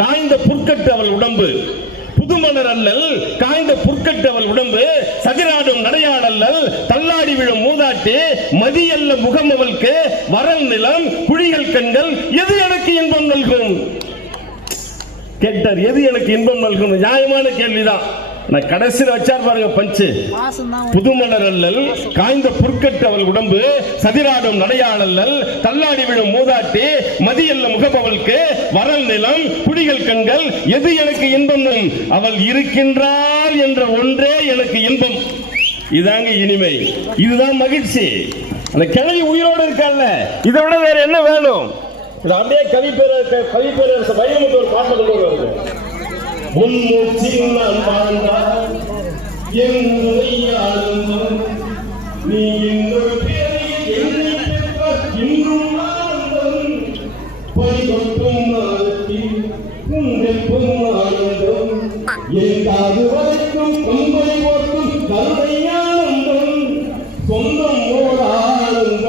காய்ந்த புற்கட்டு அவள் உடம்பு, புதுமலர் அல்லல் காய்ந்த புற்கட்டு அவள் உடம்பு, சதிராடும் நடையாடல்லல் தள்ளாடி விழும் மூதாட்டி, மதியல்ல முகம் அவளுக்கு, வரல் நிலம் குழிகள் கண்கள், எது எனக்கு இன்பம் நல்கும் கேட்டார். எது எனக்கு இன்பம் நல்கும்? நியாயமான கேள்விதான். நான் கடைசியில் வச்சார் பாருங்க பஞ்சு, புதுமலர் அல்லல் காய்ந்த புற்கட்டு அவள் உடம்பு, சதிராடும் நடையாடல்லல் தள்ளாடி விழும் மூதாட்டி, மதியல்ல முகப்பவளுக்கு, வரல் நிலம் குடிகள் கண்கள், எது எனக்கு இன்பம்? அவள் இருக்கின்றார் என்ற ஒன்றே எனக்கு இன்பம். இதாங்க இனிமை, இதுதான் மகிழ்ச்சி. அந்த கிழவி உயிரோடு இருக்கால, இதை விட வேற என்ன வேணும்? அப்படியே கவி பேரரசு வைரமுத்து ஒரு பாட்டு கொண்டு வருவாங்க, முன்மூச்சில் நான் வாழ்ந்தால் என்னை ஆனந்தம், நீ இன்னொரு பேரையில் என்னை பெற்றால் இன்னும் ஆனந்தம், பறிகொட்டும் நாளத்தில் உங்கள் பொன்னானந்தம், என் காது வரைக்கும் கொம்பை போட்டும் கருணை ஆனந்தம், சொந்தம் ஓர் ஆனந்தம்,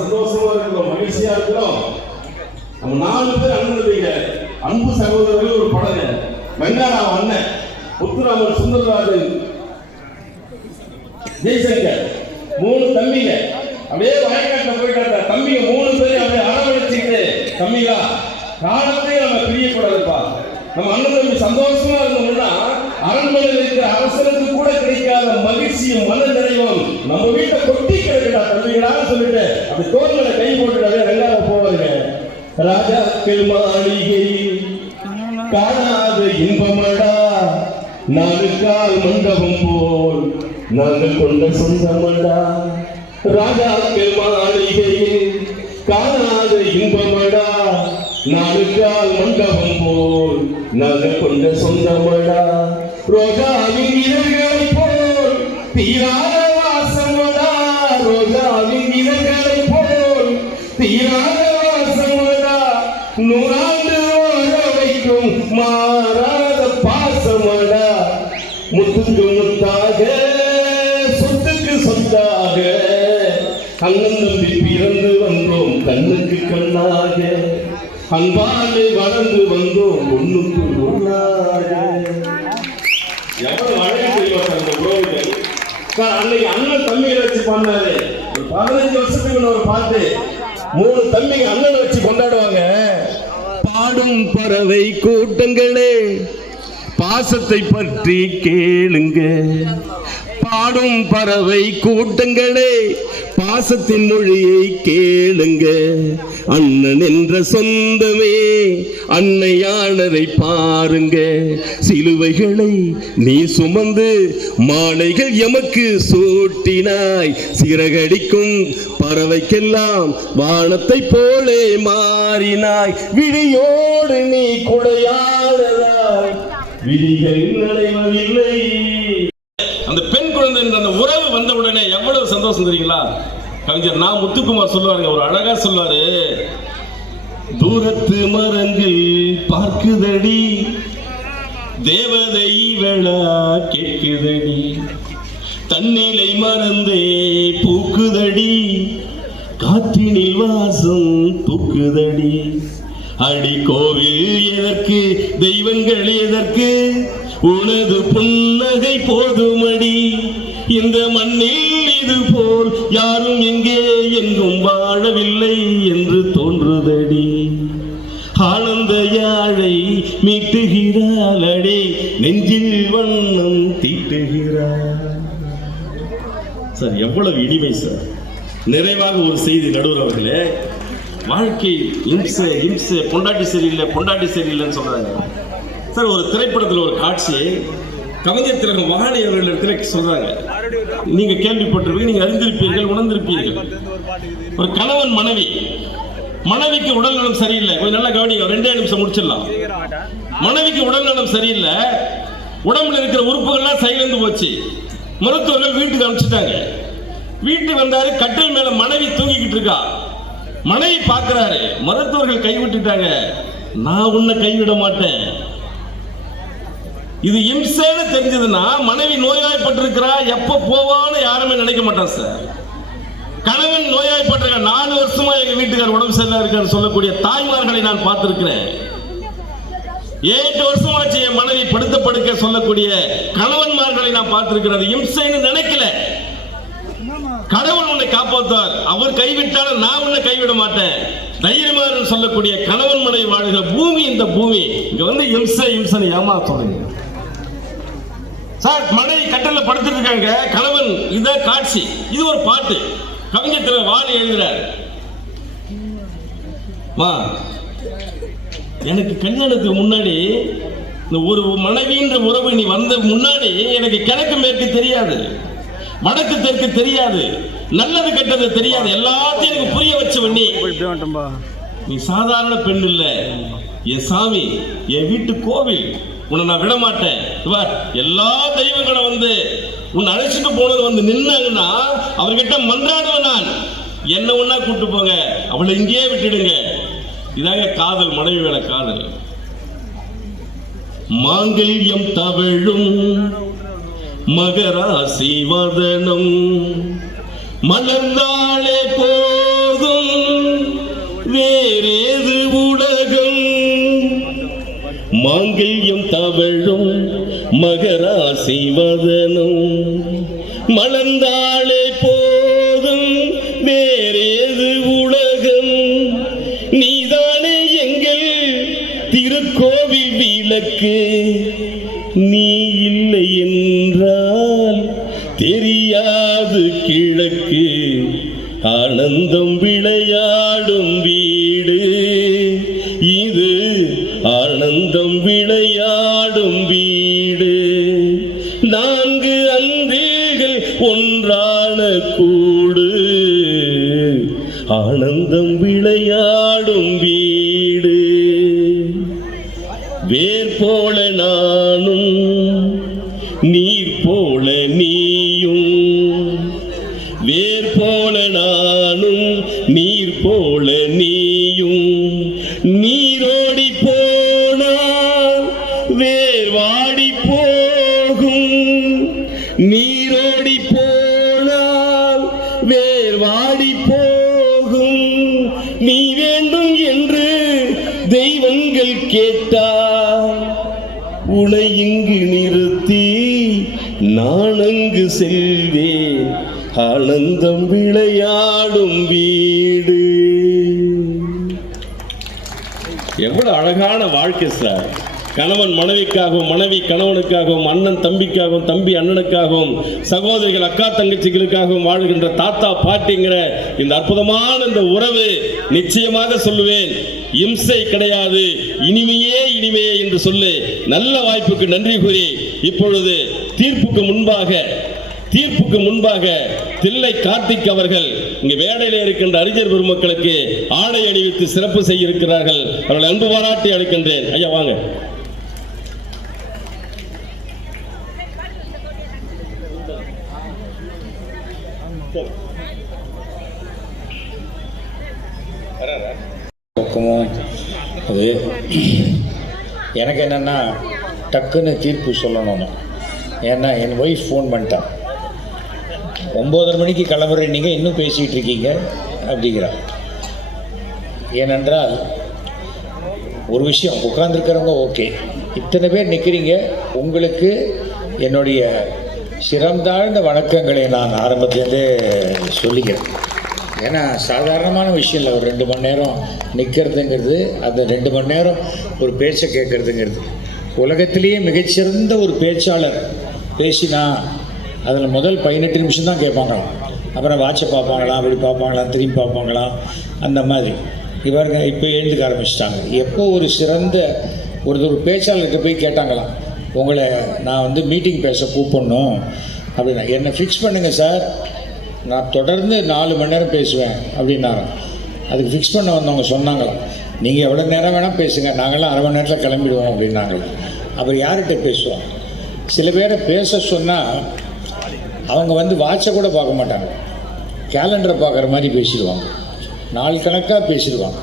சந்தோஷமா இருக்கிறோம், மகிழ்ச்சியா இருக்கிறோம். நம்ம 4 பேர் அண்ணன், அன்பு சகோதரர்கள். ஒரு படம் வெங்காராவ் அண்ணன், முத்துராமன், சுந்தரராஜன், ஜெய்சங்கர், 3 தம்பிங்க. அப்படியே வயக்காட்டுல போயிட்டு தம்பிங்க 3 பேரும் அப்படியே அரவணைச்சிட்டு, தம்பிங்களா காலத்தையும் நம்ம பிரியக்கூடாதுப்பா. நம்ம அண்ணன் தம்பி சந்தோஷமா இருந்தோம்னா அரண்மனையில் இருக்கிற அரசனுக்கு கூட கிடைக்காத மகிழ்ச்சியும் மன நிறைவும் நம்ம வீட்டை கொட்டி கிடைக்கா தம்பிங்களான்னு சொல்லிட்டு அப்படி தோல்களை கை போட்டுட்டு வெங்காயம் போவாருங்க. ராஜாக்கள் மாளிகையில் காணாத இன்பமடா, நாளுக்கால் மண்டபம் போல் நாங்கள் கொண்ட சொந்தமடா. ராஜாக்கள் மாளிகையில் காணாத இன்பமடா, நாளுக்கால் மண்டபம் போல் நாங்கள் கொண்ட சொந்தமடா. ரோஜாவின் இதழ்களை போல் தீராத வாசமடா, ரோஜாவின் இதழ்களை போல் தீராத வாசமடா, நூறாண்டு வாழ வைக்கும் மாறாத பாசமடா. முத்துக்கு முத்தாக சொத்துக்கு சொத்தாக அண்ணன் தம்பி பிறந்து வந்தோம் கண்ணுக்கு கண்ணாக, அன்பாலே வளர்ந்து வந்தோம் ஒண்ணுக்கு ஒண்ணாக. எவ்வளவு அழகு தெரியுமா சார் இந்த உறவுகள். சார் அன்னைக்கு அண்ணன் தம்பிகளை வச்சு பண்ணாரு. 15 வருஷத்துக்கு ஒரு பாட்டு 3 தம்பிங்க அண்ணனை வச்சு கொண்டாடுவாங்க. பாடும் பறவை கூட்டங்களே பாசத்தை பற்றி கேளுங்க, பாடும் பறவை கூட்டங்களே பாசத்தின் மொழியை கேளுங்க. அண்ணன் என்ற சொந்தமே அன்னையானதை பாருங்க. சிலுவைகளை நீ சுமந்து மாலைகள் எமக்கு சூட்டினாய், சிறகடிக்கும் பறவைக்கெல்லாம் வானத்தை போலே மாறினாய். விழியோடு நீ குடையாளதாய் விழிகள் நடைவதில்லை. அந்த பெண் குழந்தை அந்த உறவு வந்த உடனே எவ்வளவு சந்தோஷம் தெரியுங்களா? கவிஞர் நான் முத்துக்குமார் சொல்லுவாங்க, ஒரு அழகா சொல்லுவாரு, தூரத்து மரங்கள் பார்க்குதடி, தேவதை வேளா கேட்குதடி, தன்னிலை மறந்தே பூக்குதடி, காற்றினில் வாசம் தூக்குதடி. அடி கோவில் எதற்கு, தெய்வங்கள் எதற்கு, உனது புன்னகை போதுமடி. இந்த மண்ணில் இது போல் யாரும் எங்கே எங்கும் வாழவில்லை என்று தோன்றுதடி. ஆனந்த யாழை மீட்டுகிறாள் அடி, நெஞ்சில் வண்ணம் தீட்டுகிறார். சார் எவ்வளவு இனிமை சார். நிறைவாக ஒரு செய்தி நடுவர் அவர்களே, வாழ்க்கை இம்சை இம்சை, பொண்டாட்டி சரியில்லை பொண்டாட்டி சரியில்லைன்னு சொல்றாங்க சார். ஒரு திரைப்படத்தில் ஒரு காட்சி கவிஞர் திலகம் வாணி அவர்களிடத்தில் சொல்றாங்க, நீங்க கேள்விப்பட்டிருப்பீங்க, நீங்க அறிந்திருப்பீர்கள், உணர்ந்திருப்பீர்கள். ஒரு கணவன் மனைவி, மனைவிக்கு உடல் நலம் சரியில்லை, கொஞ்சம் நல்லா கவனிங்க, 2 நிமிஷம் முடிச்சிடலாம். மனைவிக்கு உடல் நலம் சரியில்லை, உடம்புல இருக்கிற உறுப்புகள்லாம் செயலிழந்து போச்சு. மருத்துவர்கள் வீட்டுக்கு அனுப்பிச்சிட்டாங்க. வீட்டுக்கு வந்தாரு, கட்டில் மேல மனைவி தூங்கிக்கிட்டு இருக்கா. மனைவி பார்க்கிறாரு, மருத்துவர்கள் கைவிட்டுட்டாங்க, நான் உன்னை கைவிட மாட்டேன். இது இம்சைன்னு தெரிஞ்சதுன்னா மனைவி நோய்வாய்ப்பட்டிருக்கிறா, எப்ப போவான்னு யாருமே நினைக்க மாட்டான் சார். கணவன் நோய்வாய்ப்பட்டிருக்க 4 வருஷமா எங்க வீட்டுக்கார உடம்பு சரியில்லை இருக்கான்னு சொல்லக்கூடிய தாய்மார்களை நான் பார்த்திருக்கிறேன். 8 வருஷமாச்சு என் மனைவி படுத்த படுக்க சொல்லக்கூடிய கணவன்மார்களை நான் பார்த்திருக்கிறது. இம்சைன்னு நினைக்கல. கடவுள் உன்னை காப்பாற்றார், அவர் கைவிட்டாலும் நான் உன்னை கைவிட மாட்டேன், தைரியமாக சொல்லக்கூடிய கணவன் மனைவி வாழ்கிற பூமி இந்த பூமி. இங்க வந்து இம்சை இம்சனை ஏமாத்துறீங்க சார். மனைவி கட்டல படுத்துட்டு இருக்காங்க, கணவன், இதான் காட்சி. இது ஒரு பாட்டு கவிஞர் வாணி எழுதுறார். எனக்கு கல்யாணத்துக்கு முன்னாடி இந்த ஒரு மனைவின்ற உறவு நீ வந்த முன்னாடி எனக்கு கிழக்கு மேற்கு தெரியாது, வடக்கு தெற்கு தெரியாது, நல்லது கெட்டது தெரியாது, எல்லாத்தையும் எனக்கு புரிய வச்சவன் நீ சாதாரண பெண் இல்ல, என் சாமி, என் வீட்டு கோவில், உன்னை நான் விட மாட்டேன். எல்லா தெய்வங்களும் வந்து உன்னை அழைச்சிட்டு போனது வந்து நின்னாங்கன்னா அவர்கிட்ட மன்றாடுவேன் நான், என்ன ஒன்னா கூட்டு போங்க, அவளை இங்கேயே விட்டுடுங்க. இதாங்க காதல், மனைவி மேல காதல். மாங்கல்யம் தவழும் மகராசி வதனம், மலர்ந்தாலே போதும் வேறேது உலகம். மாங்கல்யம் தவழும் மகராசி வதனம், மலர்ந்தாலே போதும் வேறேது உலகம். நீதானே எங்கள் திருக்கோவில் விளக்கு, நீ இல்லை என்றால் தெரியாது கிழக்கு. ஆனந்தம் விளையாடும் வீடு, ஆனந்தம் விளையாடும் வீடு, 4 அன்றிகள் ஒன்றான கூடு, ஆனந்தம் விளையாடும் வீடு. வேர் போல நானும் நீர் போல நீயும், வேர் போல நானும் நீர் போல நீயும், நீரோடி போனால் வேர் வாடி போகும், நீரோடி போனால் வேர் வாடி போகும். நீ வேண்டும் என்று தெய்வங்கள் கேட்டார், உனை இங்கு நிறுத்தி நான் அங்கு செல்வேன், ஆனந்தம் விளையாடும் வீடு. எவ்வளவு அழகான வாழ்க்கை சார். கணவன் மனைவிக்காகவும், மனைவி கணவனுக்காகவும், அண்ணன் தம்பிக்காகவும், தம்பி அண்ணனுக்காகவும், சகோதரிகள் அக்கா தங்கச்சிகளுக்காகவும் வாழ்கின்ற தாத்தா பாட்டிங்கிற இந்த அற்புதமான இந்த உறவு நிச்சயமாக சொல்லுவேன், இம்சை கிடையாது, இனிமையே இனிமையே என்று சொல்லு. நல்ல வாய்ப்புக்கு நன்றி கூறி இப்பொழுது தீர்ப்புக்கு முன்பாக தில்லை கார்த்திக் அவர்கள் இங்கு வேடையில இருக்கின்ற அறிஞர் பெருமக்களுக்கு ஆடை அணிவித்து சிறப்பு செய்ய இருக்கிறார்கள். அவர்களை அன்பு பாராட்டி அழைக்கின்றேன். ஐயா வாங்க. அது எனக்கு என்னென்னா டக்குன்னு தீர்ப்பு சொல்லணும். ஏன்னா என் ஒய்ஃப் ஃபோன் பண்ணிட்டான், 9:30 மணிக்கு கிளம்புறேன், நீங்கள் இன்னும் பேசிகிட்டு இருக்கீங்க அப்படிங்கிறா. ஏனென்றால் ஒரு விஷயம், உட்கார்ந்துருக்கிறவங்க ஓகே, இத்தனை பேர் நிற்கிறீங்க, உங்களுக்கு என்னுடைய சிறந்தாழ்ந்த வணக்கங்களை நான் ஆரம்பத்துலேருந்தே சொல்லிக்கிறேன். ஏன்னா சாதாரணமான விஷயம் இல்லை, ஒரு 2 மணி நேரம் நிற்கிறதுங்கிறது, அந்த 2 மணி நேரம் ஒரு பேச்சை கேட்குறதுங்கிறது. உலகத்திலேயே மிகச்சிறந்த ஒரு பேச்சாளர் பேசினா அதில் முதல் 18 நிமிஷம் தான் கேட்பாங்களாம், அப்புறம் வாட்சை பார்ப்பாங்களாம், அப்படி பார்ப்பாங்களாம், திரும்பி பார்ப்பாங்களாம், அந்த மாதிரி. இவங்க இப்போ எழுந்துக்க ஆரம்பிச்சிட்டாங்க. எப்போ ஒரு சிறந்த ஒரு பேச்சாளர்கிட்ட போய் கேட்டாங்களாம், உங்களை நான் மீட்டிங் பேச கூப்பிடணும் அப்படின்னா, என்னை ஃபிக்ஸ் பண்ணுங்கள் சார், நான் தொடர்ந்து 4 மணி நேரம் பேசுவேன் அப்படின்னாங்க. அதுக்கு ஃபிக்ஸ் பண்ண வந்தவங்க சொன்னாங்களாம், நீங்கள் எவ்வளோ நேரம் வேணால் பேசுங்க, நாங்களாம் 1/2 மணி நேரத்தில் கிளம்பிடுவோம் அப்படின்னாங்களே. அப்புறம் யார்கிட்ட பேசுவோம்? சில பேரை பேச சொன்னால் அவங்க வாட்சை கூட பார்க்க மாட்டாங்க, கேலண்டரை பார்க்குற மாதிரி பேசிடுவாங்க, நாள் கணக்காக பேசிடுவாங்க.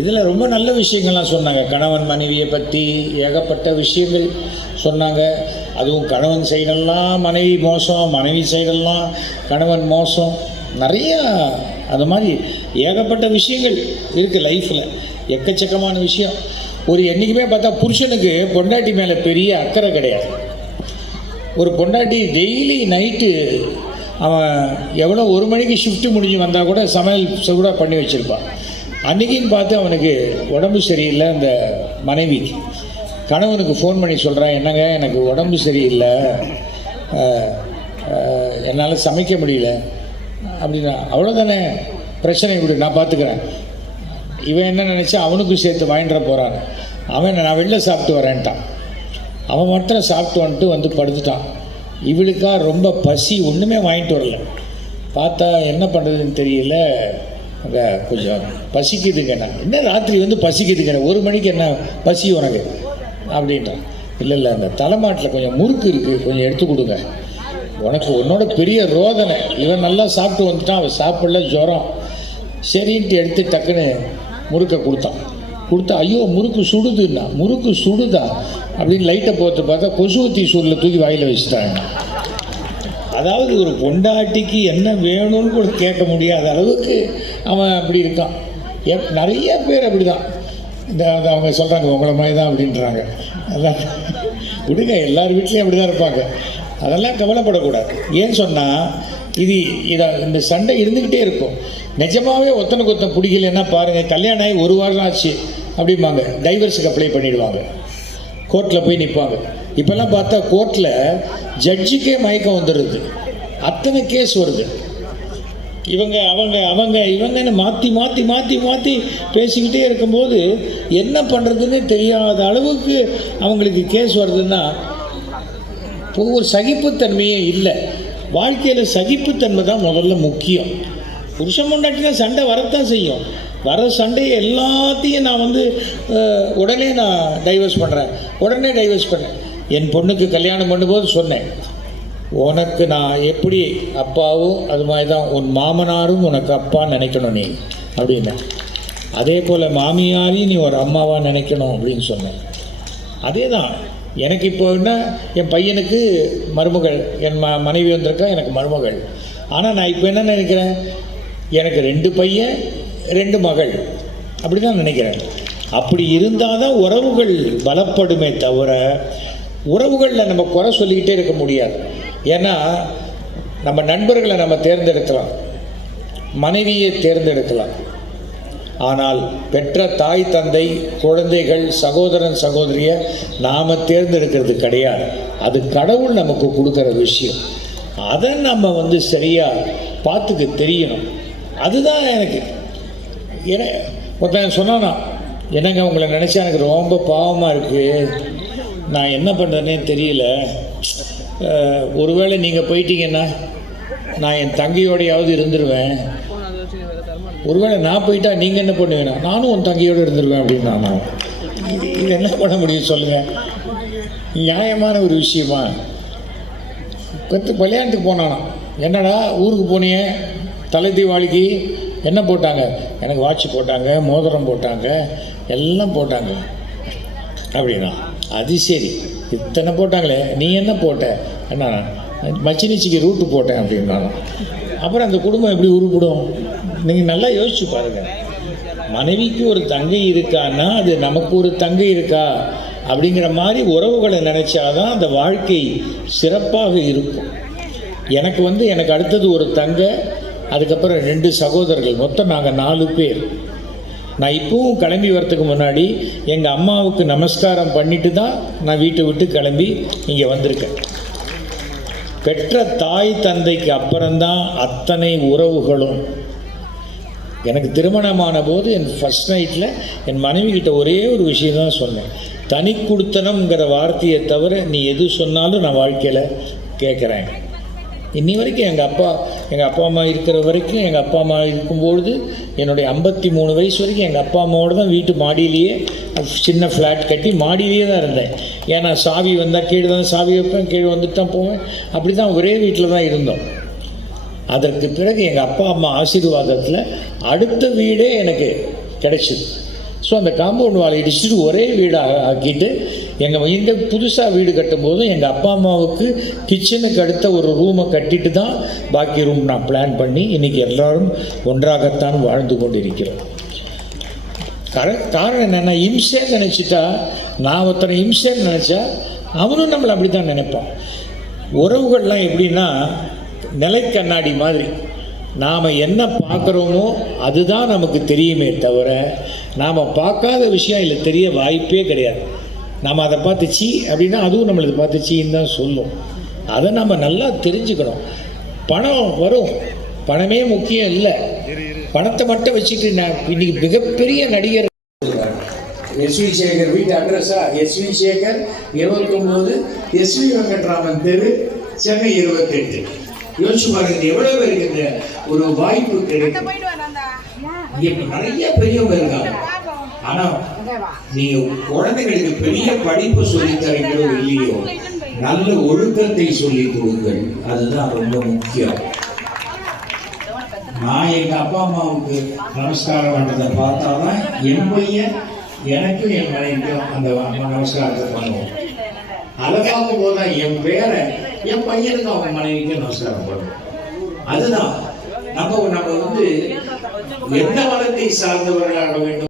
இதில் ரொம்ப நல்ல விஷயங்கள்லாம் சொன்னாங்க. கணவன் மனைவியை பற்றி ஏகப்பட்ட விஷயங்கள் சொன்னாங்க. அதுவும் கணவன் சைடெல்லாம் மனைவி மோசம், மனைவி சைடெல்லாம் கணவன் மோசம், நிறையா அது மாதிரி ஏகப்பட்ட விஷயங்கள் இருக்குது லைஃப்பில், எக்கச்சக்கமான விஷயம். ஒரு என்றைக்குமே பார்த்தா புருஷனுக்கு பொண்டாட்டி மேலே பெரிய அக்கறை கிடையாது. ஒரு பொண்டாட்டி டெய்லி நைட்டு அவன் எவ்வளோ 1 மணிக்கு ஷிஃப்ட்டு முடிஞ்சு வந்தால் கூட சமையல் சூடாக பண்ணி வச்சுருப்பான். அன்றைக்கின்னு பார்த்து அவனுக்கு உடம்பு சரியில்லை, அந்த மனைவிக்கு கணவனுக்கு ஃபோன் பண்ணி சொல்கிறான், என்னங்க எனக்கு உடம்பு சரியில்லை, என்னால் சமைக்க முடியல அப்படின்னா, அவ்வளோதானே, பிரச்சனை விடு, நான் பார்த்துக்கிறேன். இவன் என்ன நினச்சா அவனுக்கும் சேர்த்து வாங்கிட்டு போகிறான். அவன் நான் வெளில சாப்பிட்டு வரேன்ட்டான். அவன் மட்டும் சாப்பிட்டு வந்துட்டு படுத்துட்டான். இவளுக்கா ரொம்ப பசி, ஒன்றுமே வாங்கிட்டு வரல. பார்த்தா என்ன பண்ணுறதுன்னு தெரியல, அங்கே கொஞ்சம் பசிக்குதுங்க. நான் என்ன ராத்திரி பசிக்குதுங்க, 1 மணிக்கு என்ன பசி உனக்கு அப்படின்றான். இல்லை அந்த தலைமாட்டில் கொஞ்சம் முறுக்கு இருக்குது, கொஞ்சம் எடுத்து கொடுங்க, உனக்கு உன்னோட பெரிய ரோதனை. இவன் நல்லா சாப்பிட்டு வந்துட்டான், அவன் சாப்பிடல, ஜுரம். சரின்ட்டு எடுத்து டக்குன்னு முறுக்கை கொடுத்தா ஐயோ முறுக்கு சுடுதுன்னா, முறுக்கு சுடுதா அப்படின்னு லைட்டை போட்டு பார்த்தா கொசுவத்தி சூரில் தூக்கி வாயில் வச்சுட்டாங்க. அதாவது ஒரு பொண்டாட்டிக்கு என்ன வேணும்னு கூட கேட்க முடியாத அளவுக்கு அவன் அப்படி இருக்கான். நிறைய பேர் அப்படி தான். இந்த அவங்க சொல்கிறாங்க உங்களை மாதிரி தான் அப்படின்றாங்க. அதான் விடுங்க, எல்லார் வீட்லேயும் அப்படி தான் இருப்பாங்க. அதெல்லாம் கவலைப்படக்கூடாது. ஏன்னு சொன்னால் இந்த சண்டை இருந்துக்கிட்டே இருக்கும். நிஜமாகவே ஒருத்தனுக்கு ஒருத்தன் பிடிக்கலன்னா பாருங்கள், கல்யாணம் ஆகி 1 வாரம் ஆச்சு அப்படிம்பாங்க, டைவர்ஸுக்கு அப்ளை பண்ணிடுவாங்க, கோர்ட்டில் போய் நிற்பாங்க. இப்போல்லாம் பார்த்தா கோர்ட்டில் ஜட்ஜுக்கே மயக்கம் வந்துடுது, அத்தனை கேஸ் வருது. இவங்கன்னு மாற்றி பேசிக்கிட்டே இருக்கும்போது என்ன பண்ணுறதுன்னு தெரியாத அளவுக்கு அவங்களுக்கு கேஸ் வருதுன்னா ஒரு சகிப்புத்தன்மையே இல்லை. வாழ்க்கையில் சகிப்புத்தன்மை தான் முதல்ல முக்கியம். புருஷன் பொண்டாட்டினா சண்டை வரத்தான் செய்யும். வர சண்டையை எல்லாத்தையும் நான் உடனே நான் டைவர்ஸ் பண்ணுறேன். என் பொண்ணுக்கு கல்யாணம் பண்ணும்போது சொன்னேன், உனக்கு நான் எப்படி அப்பாவும் அது மாதிரி தான் உன் மாமனாரும் உனக்கு அப்பான்னு நினைக்கணும் நீ அப்படின்னு. அதே போல் மாமியாரையும் நீ ஒரு அம்மாவாக நினைக்கணும் அப்படின்னு சொன்னேன். அதே தான் எனக்கு இப்போ என்ன, என் பையனுக்கு மருமகள், என் மனைவி வந்திருக்கா, எனக்கு மருமகள். ஆனால் நான் இப்போ என்ன நினைக்கிறேன், எனக்கு 2 பையன் 2 மகள், அப்படி தான் நினைக்கிறேன். அப்படி இருந்தால் தான் உறவுகள் பலப்படுமே தவிர உறவுகளில் நம்ம குறை சொல்லிக்கிட்டே இருக்க முடியாது. ஏன்னா நம்ம நண்பர்களை நம்ம தேர்ந்தெடுக்கலாம், மனைவியை தேர்ந்தெடுக்கலாம். ஆனால் பெற்ற தாய் தந்தை குழந்தைகள் சகோதரன் சகோதரியை நாம் தேர்ந்தெடுக்கிறது கிடையாது. அது கடவுள் நமக்கு கொடுக்குற விஷயம். அதை நம்ம சரியாக பார்த்துக்க தெரியணும். அதுதான் எனக்கு ஒருத்தன் சொன்னானா, என்னங்க உங்களை நினச்சா எனக்கு ரொம்ப பாவமாக இருக்குது, நான் என்ன பண்ணுறேன்னே தெரியல, ஒருவேளை நீங்கள் போயிட்டீங்கன்னா நான் என் தங்கையோடையாவது இருந்துருவேன், ஒருவேளை நான் போயிட்டா நீங்கள் என்ன பண்ணுவீங்கன்னா நானும் உன் தங்கையோடு இருந்துருவேன் அப்படின்னா நான் இது என்ன பண்ண முடியும் சொல்லுங்கள்? நியாயமான ஒரு விஷயமா? கல்யாணத்துக்கு போனானா, என்னடா ஊருக்கு போனியே, தலை தீபாவளிக்கு என்ன போட்டாங்க? எனக்கு வாட்ச் போட்டாங்க, மோதிரம் போட்டாங்க, எல்லாம் போட்டாங்க அப்படின்னா. அது சரி, இத்தனை போட்டாங்களே, நீ என்ன போட்ட? என்ன மச்சினிச்சிக்கு ரூட்டு போட்டேன் அப்படின்னாலும். அப்புறம் அந்த குடும்பம் எப்படி உருப்படும்? நீங்கள் நல்லா யோசிச்சு பாருங்கள். மனைவிக்கு ஒரு தங்கை இருக்கான்னா அது நமக்கு ஒரு தங்கை இருக்கா அப்படிங்கிற மாதிரி உறவுகளை நினச்சாதான் அந்த வாழ்க்கை சிறப்பாக இருக்கும். எனக்கு எனக்கு அடுத்தது ஒரு தங்கை, அதுக்கப்புறம் 2 சகோதரர்கள், மொத்தம் நாங்கள் 4 பேர். நான் இப்போவும் கிளம்பி வரத்துக்கு முன்னாடி எங்கள் அம்மாவுக்கு நமஸ்காரம் பண்ணிட்டு தான் நான் வீட்டை விட்டு கிளம்பி இங்கே வந்திருக்கேன். பெற்ற தாய் தந்தைக்கு அப்புறம்தான் அத்தனை உறவுகளும். எனக்கு திருமணமான போது என் ஃபஸ்ட் நைட்டில் என் மனைவி கிட்ட ஒரே ஒரு விஷயந்தான் சொன்னேன், தனி குடுத்தனம்ங்கிற வார்த்தையை தவிர நீ எது சொன்னாலும் நான் வாழ்க்கையில் கேட்குறேன். இன்னி வரைக்கும் எங்கள் அப்பா அம்மா இருக்கிற வரைக்கும், எங்கள் அப்பா அம்மா இருக்கும்பொழுது என்னுடைய 53 வயசு வரைக்கும் எங்கள் அப்பா அம்மாவோடு தான் வீட்டு மாடியிலேயே சின்ன ஃப்ளாட் கட்டி மாடியிலேயே தான் இருந்தேன். ஏன்னா சாவி வந்தால் கீழே தான் சாவி வைப்பேன், கீழே வந்துட்டு தான் போவேன். அப்படி தான் ஒரே வீட்டில் தான் இருந்தோம். அதற்கு பிறகு எங்கள் அப்பா அம்மா ஆசீர்வாதத்தில் அடுத்த வீடே எனக்கு கிடைச்சிது. ஸோ அந்த காம்பவுண்ட் வாலை இடிச்சுட்டு ஒரே வீடாக ஆக்கிட்டு இங்கே புதுசாக வீடு கட்டும்போது எங்கள் அப்பா அம்மாவுக்கு கிச்சனுக்கு அடுத்த ஒரு ரூமை கட்டிட்டு தான் பாக்கி ரூம் நான் பிளான் பண்ணி இன்றைக்கி எல்லோரும் ஒன்றாகத்தான் வாழ்ந்து கொண்டிருக்கிறோம். காரணம் என்னென்னா, இம்சேன்னு நினச்சிட்டா, நான் ஒருத்தனை இம்சேன்னு நினச்சா அவனும் நம்மளை அப்படி தான் நினைப்பான். உறவுகள்லாம் எப்படின்னா நிலைக்கண்ணாடி மாதிரி, நாம் என்ன பார்க்குறோமோ அதுதான் நமக்கு தெரியுமே தவிர நாம் பார்க்காத விஷயம் இல்லை தெரிய வாய்ப்பே கிடையாது. நாம் அதை பார்த்து சீ அப்படின்னா அதுவும் நம்மளை பார்த்து சீன்னு தான் சொல்லும். அதை நம்ம நல்லா தெரிஞ்சுக்கணும். பணம் வரும், பணமே முக்கியம் இல்லை. பணத்தை மட்டும் வச்சுட்டு நான் இன்னைக்கு மிகப்பெரிய நடிகர் எஸ்வி சேகர் வீட்டு அட்ரஸா எஸ்வி சேகர் 29 எஸ்வி வெங்கட்ராமன் தெரு, சென்னை 28. யோசிச்சு பாருங்க எவ்வளவு பேருக்கு இந்த ஒரு வாய்ப்பு கிடைக்கும். இங்க நிறைய பெரியவங்க இருக்காங்க. ஆனா நீங்க குழந்தைகளுக்கு பெரிய படிப்பு சொல்லி தரீங்களோ இல்லையோ, நல்ல ஒழுக்கத்தை சொல்லி கொடுங்கள். அதுதான் ரொம்ப முக்கியம். நான் எங்க அப்பா அம்மாவுக்கு நமஸ்காரம் பண்றதை பார்த்தாதான் என் பையன் எனக்கும் என் மனைவிக்கும் அந்த நமஸ்காரத்தை பண்ணுவோம். அதை பார்க்கும் போதுதான் என் பேரை என் பையனுக்கு அவங்க மனைவிக்கும் நமஸ்காரம் பண்ணுவோம். அதுதான் நம்ம எந்த மதத்தை சார்ந்தவர்களாக வேண்டும்.